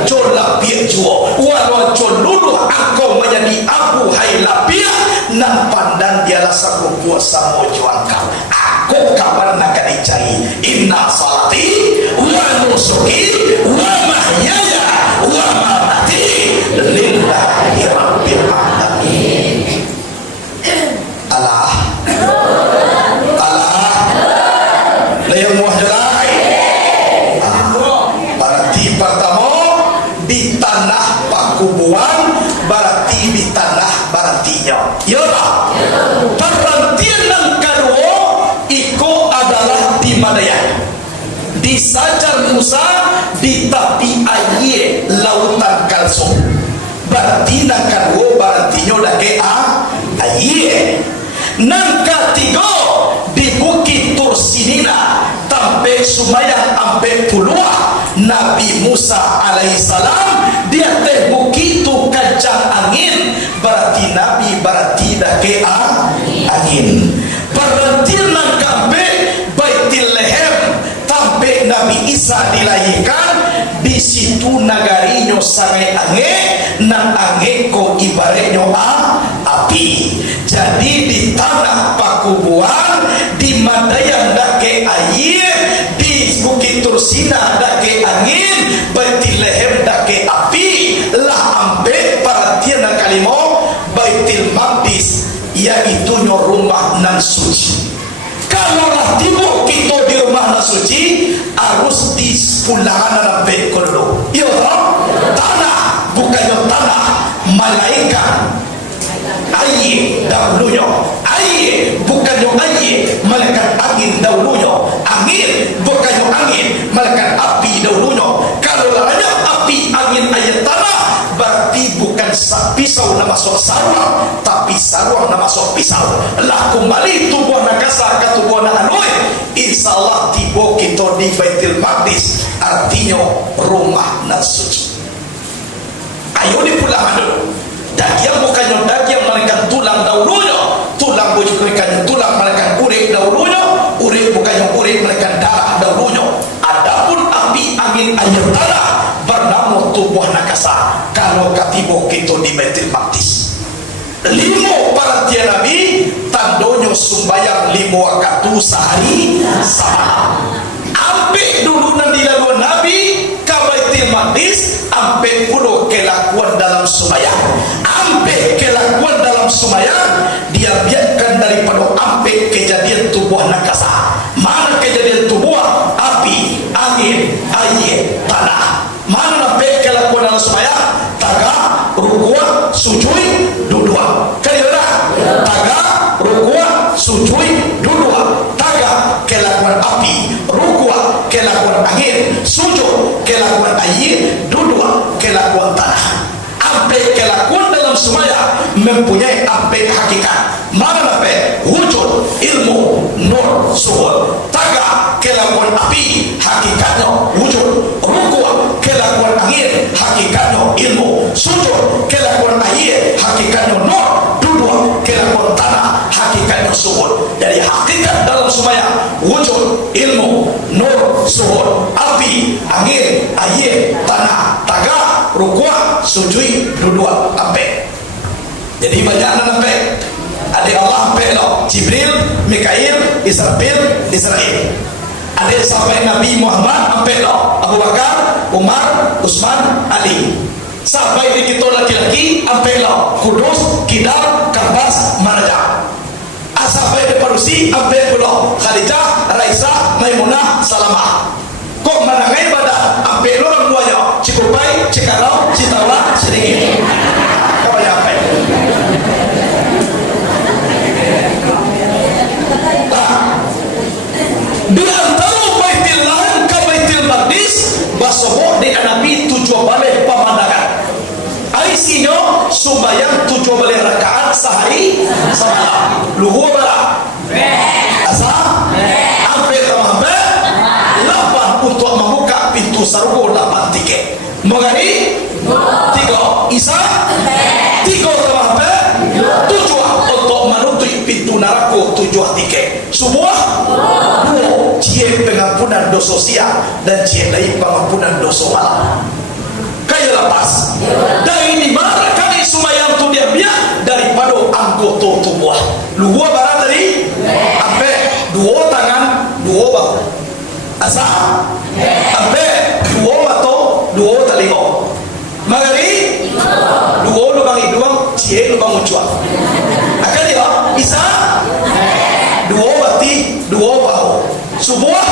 jolapia jual walau jolulu engkau menjadi abu hai lapia nak pandan dialah satu kuasa mojuan kau aku kabar nak dicari inna salati wa nusuki wa mahyaya wa mamati lillahi rabbil alamin Allah layang muahjalai berarti pertama di tanah pakubuan berarti di tanah berartinya ya Pak perhentian yang kedua iko adalah di Madayan di Sajar Musa di tepi air lautan Kalsum berarti nak kedua berartinya lagi air nang ketiga di Bukit Tursinina sampai Sumayang sampai Puluah Nabi Musa alaihissalam dia teh bukit tu kacang angin berarti Nabi berarti dake angin berarti nang kampe Baitul Lehem sampai Nabi Isa dilahirkan di situ nagarinya sangai angin nang angin ko ibaratnya api jadi di tanah pakubuan di Madayan dake air di Bukit Tursina dake angin Baitul Lehem dake api lah ambil perhatian dan kalimau Baitul Maqdis yaitu rumah nan suci kalau lah tiba kita di rumah nan suci harus di sepulahan sampai kodoh iya tanah bukannya tanah malaikat air dahulunya air bukannya air malaikat angin dahulunya angin bukannya angin malaikat api dahulunya kalau hanya api angin air tanah berarti bukan pisau nama masuk sarung tapi sarung nama masuk pisau lah kembali tubuh nakasa ke tubuh nakanoi insyaallah tiba kita di Baitul Maqdis artinya rumah nan suci ayo di pulang dulu daging bukannya daging malaikat tulang dahulunya tulang bukannya tulang malaikat urik dahulunya urik bukannya urik malaikat darah dahulunya adapun api angin air tanah bernama tubuh nakasa kalau katibo kita di Baitul Maqdis limo perhatian Nabi tandonyo sumbayang 5 waktu sehari semalam ambil dulu nanti lalu Nabi ke Baitul Maqdis ambil puluh kelakuan dalam sumbayang ambil kelakuan dalam sumbayang dia biarkan daripada ambil kejadian tubuh nakasa mana kejadian tubuh api angin air tanah mana ambil kelakuan dalam sumbayang taga rukuk sujud duduk kalian taga rukuk sujud duduk taga kelakuan api rukuk kelakuan angin sujud kelakuan air duduk kelakuan tanah ambil kelakuan dalam semaya mempunyai aspek hakikat. Mana aspek? Wujud, ilmu, nur, suhud. Taga kelakuan api, hakikatnya wujud. Rukuk kelakuan angin, hakikatnya ilmu. Sujud kelakuan air, hakikatnya nur. Duduk kelakuan tanah, hakikatnya suhud. Jadi hakikat dalam semaya wujud, ilmu, nur, suhud. Api, angin, air, tanah, taga, rukuk, sujud, duduk, aspek. Jadi banyak aspek. Ada Allah aspek lo, Jibril, Mikail, Israfil, Israel. Ada sahabat Nabi Muhammad aspek lo, Abu Bakar, Umar, Utsman, Ali. Sahabat ini kita laki-laki aspek lo, Kudus, Kidal, Karbas, Maraja. Sahabat di Parusi aspek lo, Khadijah, Raisa, Maimunah, Salamah. Kok manangai pada aspek lo orang duanya, Cikupai, Cikarau, Citawa, sedikit. Kau banyak aspek. Di antara Baitul Laham ke Baitul Maqdis basoho di Nabi 7 balik pemandangan. Isinya sembahyang 7 balik rakaat sehari semalam. Luhur bala. Asa? Hampir tamambe. 8 untuk membuka pintu surga 8 tiket. Mogani? 3. Isa? 3 tamambe. 7 untuk menutup pintu neraka 7 tiket. Semua? Cie pengampunan dosa sia dan cie lain pengampunan dosa malam. Kaya lepas. Dan ini mana kali sembahyang tu dia biar daripada anggota tubuh. Luar barat tadi, ampe 2 tangan, 2 bahu. Asa, ampe 2 mata, 2 telinga. Magari 2 lubang hidung, cie lubang ucuan. Akan dia bisa 2 bati, 2 bahu. Sebuah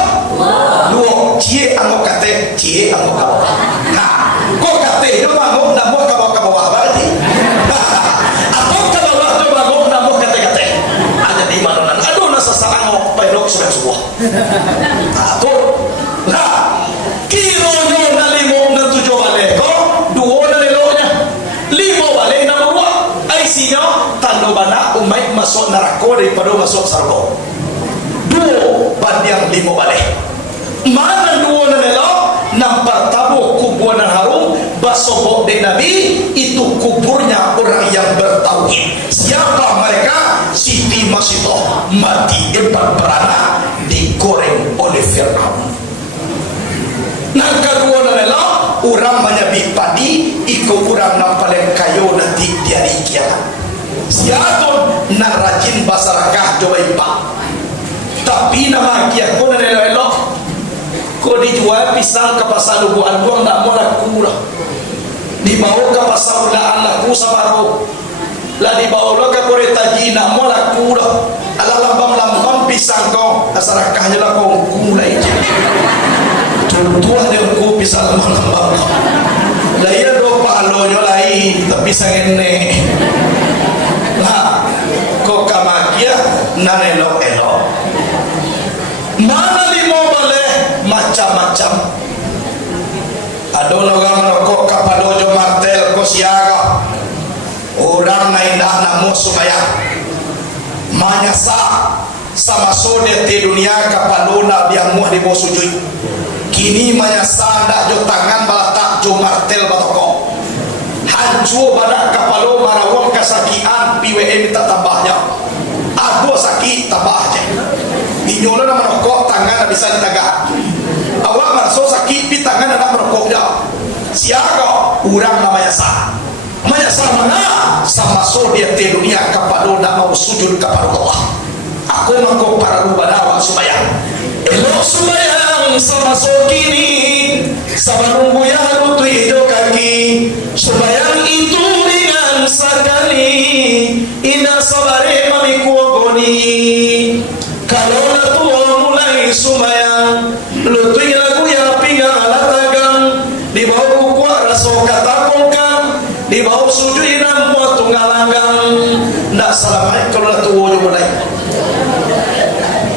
2 cie anggap kate, cie anggap bawah. Nah, kok kate itu bangun nambah ke bawah berarti. Atau ke bawah itu bangun nambah kate-kate. Ada di mana? Aduh nasa salah ngok pedok sudah sebuah. Atur. Nah, kironya na 5 na 7 balik. Kok 2 na lelonya. 5 balik na bawah. Isinya tanda bana umat masuk neraka daripada masuk surga. 2 banding 5 balik. Mana 2 na nelo nampak tabu kuburan harum basobok de Nabi itu kuburnya orang yang bertauhid. Siapa mereka? Siti Masitoh mati 4 beranak digoreng oleh Fir'aun. Nah kedua na nelo orang menyabit padi ikut orang yang paling kayo nanti di hari kiamat. Siapa nak rajin masyarakat coba ipak. Tapi nama kia kau nak elok-elok kau dijual pisang ke pasar lubuan buang tak mau laku lah. Dibawa ke pasar udaan laku sabaru. Lah dibawa ke Koretaji tak mau laku lah. Alah lambang-lambang pisang kau asarakahnya lah kau kulai je. Tuan dia kau pisang lambang-lambang. Lah ia do palonya lain tapi pisang ini. Lah kau kamakia nan elok-elok. Mana 5 boleh macam-macam. Ada orang merokok kapadojo martel ko siaga. Orang na indah namo supaya manyasa sama sode te dunia kapalona biamuh di bawah sujud. Kini manyasa ndak jo tangan balatak jo martel batoko. Hancur badak kapalo marawang kasakian PWM minta tambahnya. Aku sakit tambah aja. Minyola nak merokok tangan tak bisa ditagak. Awak merasa sakit di tangan nak merokok dah. Siapa orang namanya sah? Namanya sah mana? Sama so dia di dunia kepada nak mau sujud kepada Allah. Aku mengkau para rubadawa supaya elok supaya sama so kini sama nunggu ya lutu hijau kaki supaya itu ringan sekali ina sabare mamikuogoni. Kalau natua mulai sumayang lutuy lagu ya pinggang alatagang di bawah kukuak raso katapongkang di bawah sujud nampu tunggalanggang ndak salamai kalau natua mulai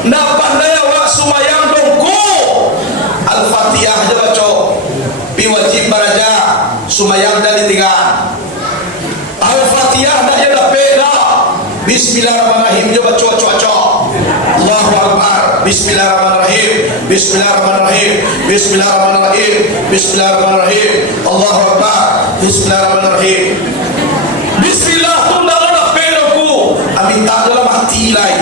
ndak pandai awak sumayang dongku Al-Fatihah aja baca piwajib baraja sumayang dari 3 Al-Fatihah dah ya dah beda. Bismillahirrahmanirrahim. Coba cuaca. Allahu Akbar. Bismillahirrahmanirrahim. Bismillahirrahmanirrahim. Bismillahirrahmanirrahim. Bismillahirrahmanirrahim. Allahu Akbar. Bismillahirrahmanirrahim. Bismillah tu dah ada beda ku. Amin tak dalam hati lain.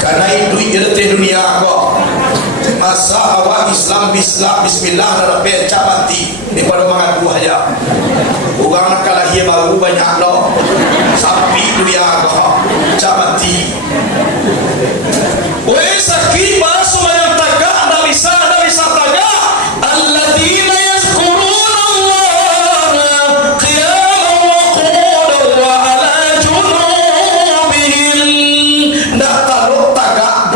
Karena itu duit dunia kok. Masa awak Islam bismillah dan pecah mati ni pada mengaku aja. Orang kalau dia baru banyak dah sapi dunia kok cak mati. Weh sakit masuk yang tagak dah bisa tagak. Alladzina yazkuruna Allah qiyaman wa qu'udan wa ala junubihim. Dah taruh tagak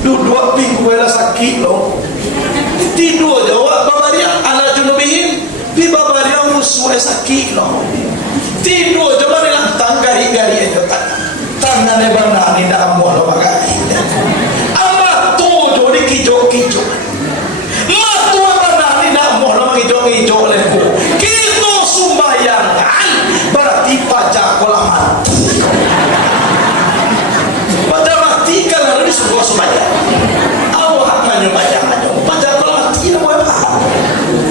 duduk minggu dah sakit loh. Tidur jawab babarian ala junubihim di babarian musuh sakit loh. Tidur jawab dengan tanggari-gari itu tangan lebar ni dah amuh lo bagai. Amat tu jadi kijok-kijok. Matu apa ni dah amuh lo kijok-kijok leku. Kita sumbayangan berarti pajak kolah mati. Pajak mati kalau ni sebuah sumbayang. Awak hanya bayang pajak kolah mati lah buat.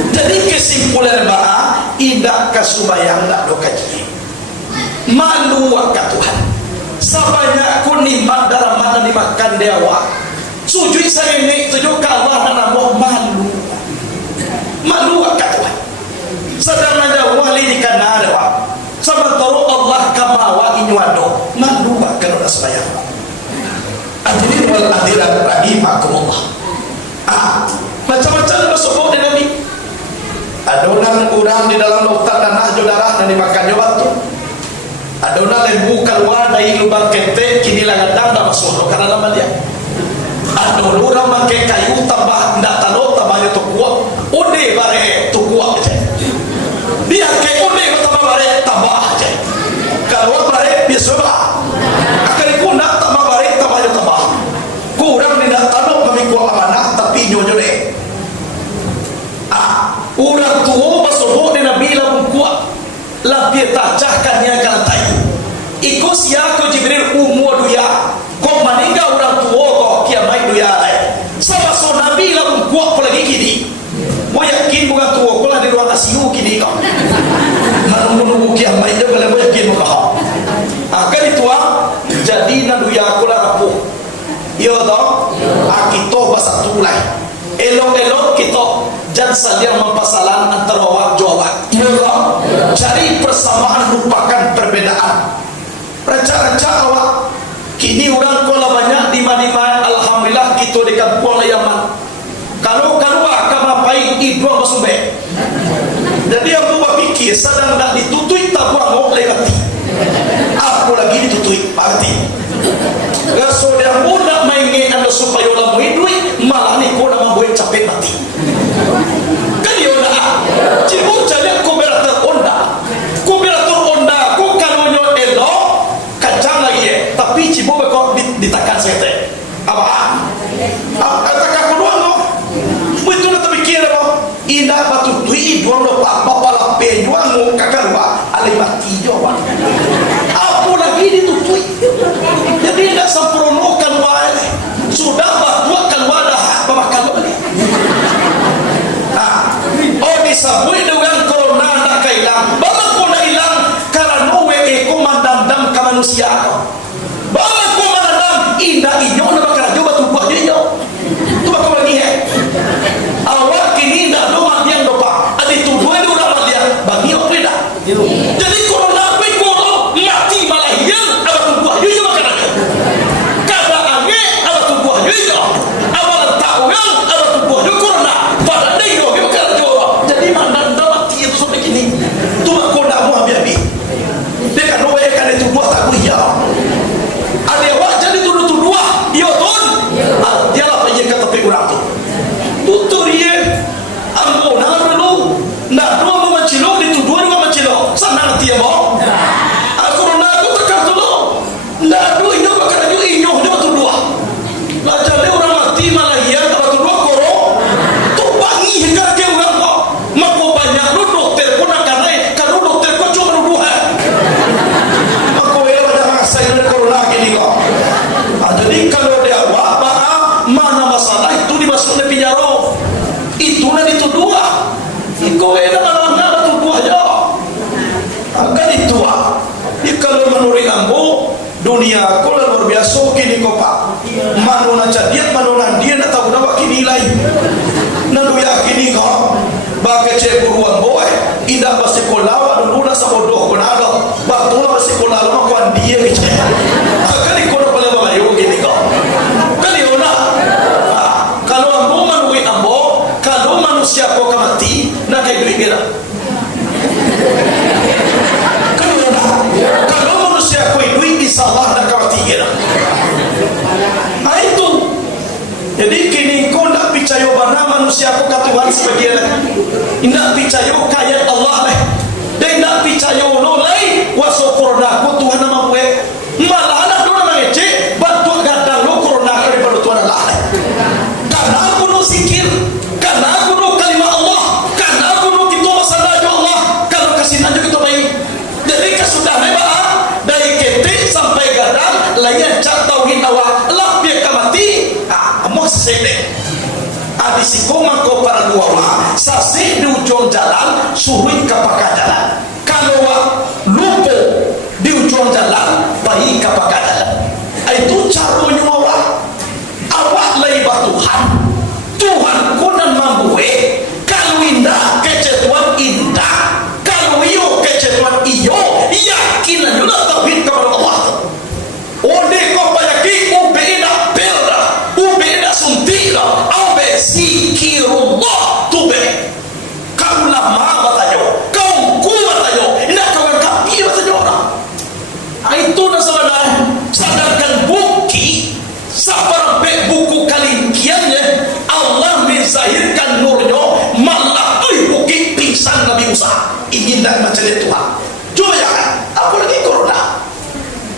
Jadi kesimpulan bah indah kasubayang tak dokaji. Malu wakat Tuhan. Sebanyak ku nikmat dalam mana dimakan dewa. Sujud saya ini tujuh Allah dan nama malu wakat Tuhan. Sedang ada wali di kanan dewa. Sementara Allah kamawa inyuado malu wakat orang sebayang. Hadirin wal hadirat rahimakumullah. Macam-macam masuk di Nabi. Adonan kurang di dalam lautan tanah darah dan dimakan batu. Adonan lembu keluar dari lubang ketek kini langadang dah masuk karena nama dia. Adon orang pakai kayu tambah ndak tahu tambahnya tu kuat. Ode bare tu kuat aja. Dia ke ode tambah bare tambah aja. Kalau bare biasa bah. Akan ikut nak tambah bare tambahnya tambah. Kurang tidak tahu kami kuat amanah tapi nyonya deh. Orang tua masuk di Nabi lah kuat. Lapia tajahkan yang akan tahu. Ikut siapa Jibril umur duya. Kau meninggal orang tua kau kiamai duya lain. Sama so Nabi lah kuat lagi kini. Mau yakin bukan tua kau lah di ruang ICU kini kau. Kalau menunggu kiamai dia boleh yakin kau. Akan itu jadi naduya kau lah rapuh. Ya toh. Kita bahasa tu lain. Elok-elok kita jangan saling mempasalan antara awak jawab. Ya Allah, cari persamaan lupakan perbedaan. Raja-raja awak kini orang kola banyak di mana alhamdulillah kita di kampung Yaman. Kalau keluar kamapai idua masumbe. Jadi aku berfikir sedang nak ditutui tak buang oleh hati. Aku lagi ditutui parti. Gaso dia mudah mainnya anda supaya orang duit malah ni kau nak membuat capek mati. Kan dia dah. Cibu jadi kuberator onda, ku kalau nyo elo kacang lagi tapi cibu kau ditakan sete. Apa? Takkan kedua lo. Betul tak fikir apa? Indah batu duit dua lo apa lah pejuang mu kakak lupa alih mati jawab. Apa lagi ditutui? Jadi tidak sempurnakan wae. Sudah buat keluar dah pemakan balik. Disabui dengan corona nak hilang. Bagaimana kau nak hilang? Karena WE kau mandam-dam ke manusia kau. Bagaimana kau mandam? Indah inyo nak bakal coba tu buat dia inyo. Tu bakal lagi awak kini dah rumah dia dopa. Adi tu dua orang dia bagi apa dah. Jadi corona apa kau mati malah yang apa tu buat dia makan. Kada angin apa tu buat dia. Awal tahu yang apa tu buat dia corona. Pada dia bakal jadi mandan dalam tiap sore ini tu aku nak mau habis dia kan roe kan itu buat tak kuya ada awak jadi tuduh dia ton dia lah pergi kata orang tu tutur dia ambo nak dulu nak dua macilo dituduh dua macilo sana nanti yang iko eda mana betul buahnya. Akan itu kalau menurut ambo dunia ko luar biasa kini ko pak. Manuna cadiat manuna dia nak tahu nak kini lain. Nandu yakini ko bagai ceburuan boy indah basi kolawa dulu na sa bodoh ko nado. Batula basi kolawa ko dia ke. Akan iko na pala ba yo kini ko. Kali ona. Kalau ambo manui ambo kalau manusia ko kamati na kay bigera. Kalau manusia ko duit insyaallah nak kamati gera. Itu jadi kini kau nak percaya mana manusia ko ka Tuhan sebagian nak percaya kaya Allah leh dan nak percaya lo lain waso corona ko Tuhan nama gue malah anak do nama ngece bantu gadang lo corona ka daripada Tuhan Allah leh karena aku no zikir karena aku no kalimat Allah karena aku no kita masalah Allah kalau kasih aja kita baik jadi kesudahan dari ketik sampai gadang lainnya cak tauhid awak lah biar kamati amos sede adi sikoma ko para dua sasi di ujung jalan suhui kapaka jalan kalau lupa di ujung jalan bayi kapaka jalan itu caranya awak laiba Tuhan kunan mambuwe kalau indah kecetuan indah kalau iyo kecetuan iyo yakin juga tauhid kepada Allah. Ode kau bayaki ubeda perda, ubeda suntira, abe zikirullah tube. Kau lama batayo, kau kuat batayo, indah kau kapi batayo orang. Itu nasalana sadarkan buki, sabarbe buku kalimkiannya Allah menzahirkan nurnya malah buki pingsan Nabi Musa. Ingin dan macam Tuhan. Coba ya, apa lagi corona?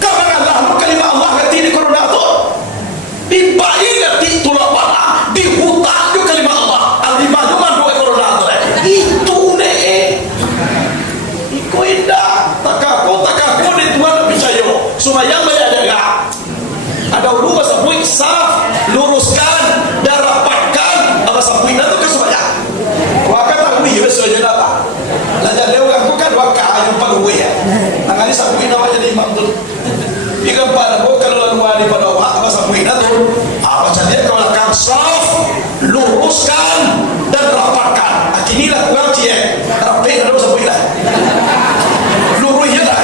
Kapan Allah kalimat Allah kata di corona tu? Dibayi kata tulak bala, di hutan tu kalimat Allah. Al-Imam Juman dua corona tu. Itu ne. Iko indah. Takaku ni Tuhan percaya. Sumayang banyak jaga. Ada ulu bahasa puik saf, luruskan dan rapatkan bahasa puik itu ke sumayang. Wakata aku ya sesuai apa? Lajar lewat aku kan wakah yang paluwe ya. Nangani sapuin nama jadi imam tu. Ikan pada aku kalau lalu hari pada awak apa sapuin itu? Apa jadi kalau akan saf, luruskan dan rapatkan. Inilah kurang cie. Rapi ada sapuin lah. Lurusnya lah.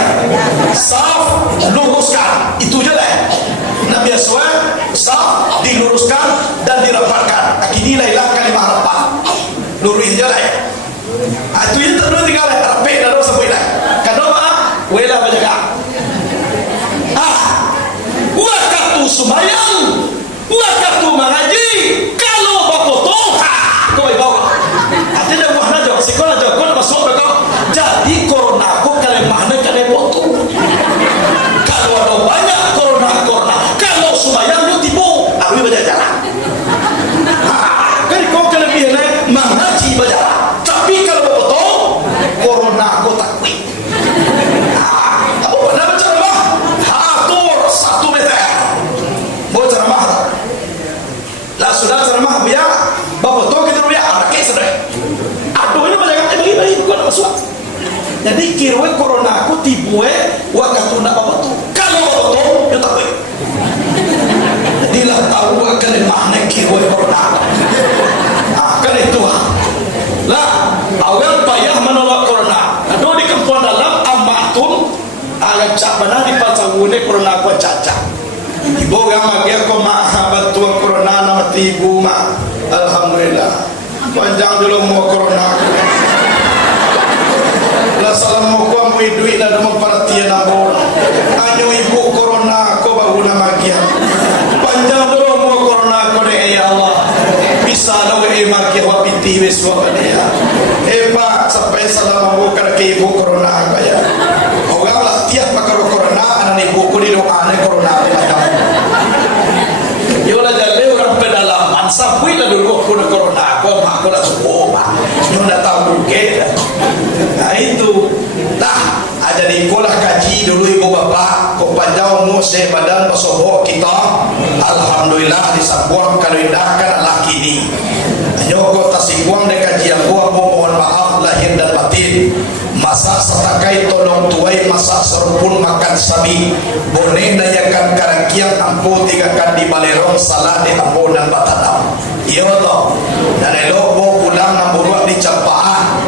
Saf, luruskan. Itu je lah. Nabi Aswad saf diluruskan dan dirapatkan. Inilah ilah kalimah rapat. Lurusnya lah. Itu yang terus tinggal rapi dan sapuin lah. Kenapa? Wela berjaga. Waktu sembahyang, waktu mengaji, kalau berfoto, kau bawa. Artinya buah najo, sekolah najo, kau masuk berkau. Jadi corona kau kalau mana kalau foto. Kalau ada banyak corona, kalau sembahyang lu tipu, aku berjalan. Kan kau kalau lebih mengaji berjalan. Tapi kalau berfoto, corona kau takut. Sudah ceramah biar bapak tu kita biar ada kes sudah. Aduh ini macam apa bagi bukan masuk. Jadi kira corona aku tibue waktu nak bapak tu. Kalau bapak tu dia tak boleh. Jadi lah tahu akan mana kira corona. Akan itu lah. Awal payah menolak corona. Aduh di kampung dalam amatun agak cabana di pasangune corona aku caca. Ibu gama dia ko maha bantuan corona nama ibu ma. Alhamdulillah. Panjang dulu mau corona. La salam mo ko mo duit na mo perhatian abo. Anyo ibu corona ko baru nama dia. Panjang dulu mau corona ko de ya Allah. Bisa lawe magia wa piti wis wa dia. Pak sampai salam mo ka ke ibu corona ko ya. Orang lah tiap pakar corona anak ibu ko di doa ne corona. Yola jalan orang pedalaman sampai lah dulu aku nak corona aku nak sekolah yo nak tahu ke nah itu dah ada di sekolah kaji dulu ibu bapak kok panjang mose badan pasoho kita alhamdulillah disabuang kalau indahkan laki ni yo kok tasikuang de kaji aku mohon maaf lahir dan batin. Masa setakai tolong tuai, masa serupun makan sabi, boneng dayakan karangkiang ampo tigakan di balerong salah di ampo dan batadam. Iya toh. Dan elok bo pulang namburuak di campaan,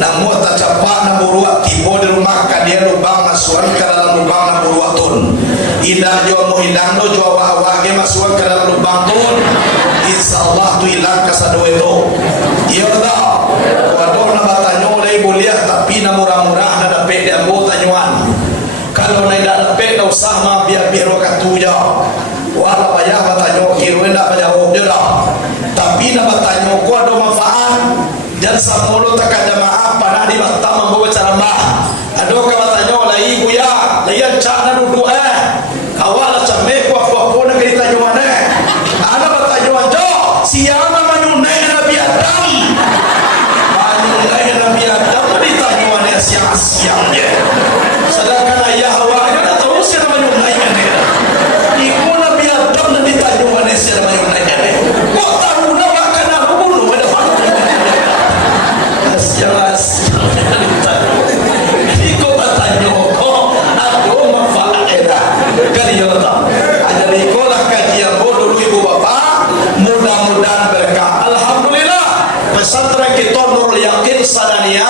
namu tak campak namburuak tibo di rumah kadia lubang masukan ke dalam lubang namburuak tun. Indah jua mu hilang do jua wahwage masukan ke dalam lubang tun. Insyaallah tu hilang kasado itu. Iya toh. Waduh nama tanyo lagi boleh tapi na murah-murah na dapat dia ambo tanyuan. Kalau na tidak dapat na usah mah biar wakatunya. Wala bayar batanyo kiruin nak jawab dia dah. Tapi na batanyo ko ada manfaat. Dan samolo tak ada maaf pada di batam membawa ceramah. Ado ka batanyo la ibu ya, layan cak na duduk awal camek apa nak kita tanyuan Ana batanyo aja siapa manyunai Nabi Adam. Nabi Adam ditanyuan siang-siang dia. Sedangkan ayah Hawa dia tak tahu siapa menyunainya dia. Ibu Nabi Adam dan ditanyuan siapa menyunainya dia. Kok tahu nama kena bunuh pada waktu siang-siang ditanyuan. Ikut bertanya kok ada manfaat era. Kalian tak. Ada ikolah kajian dulu ibu bapa. Mudah-mudahan berkah. Alhamdulillah. Pesantren kita Nurul Yakin Sadania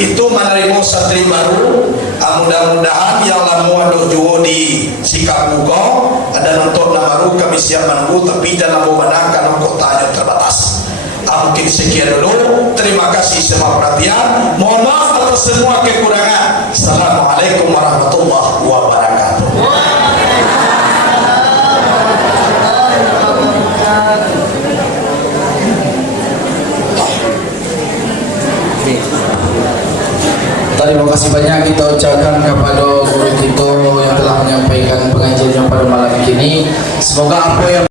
itu menerima santri baru. Mudah-mudahan yang lama ada jual di Sikabuko ada nonton baru kami siap menunggu tapi jangan memandang karena kotanya terbatas. Mungkin sekian dulu. Terima kasih semua perhatian. Mohon maaf atas semua kekurangan. Assalamualaikum warahmatullahi wabarakatuh. Terima kasih banyak kita ucapkan kepada guru kita yang telah menyampaikan pengajian pada malam ini. Semoga apa yang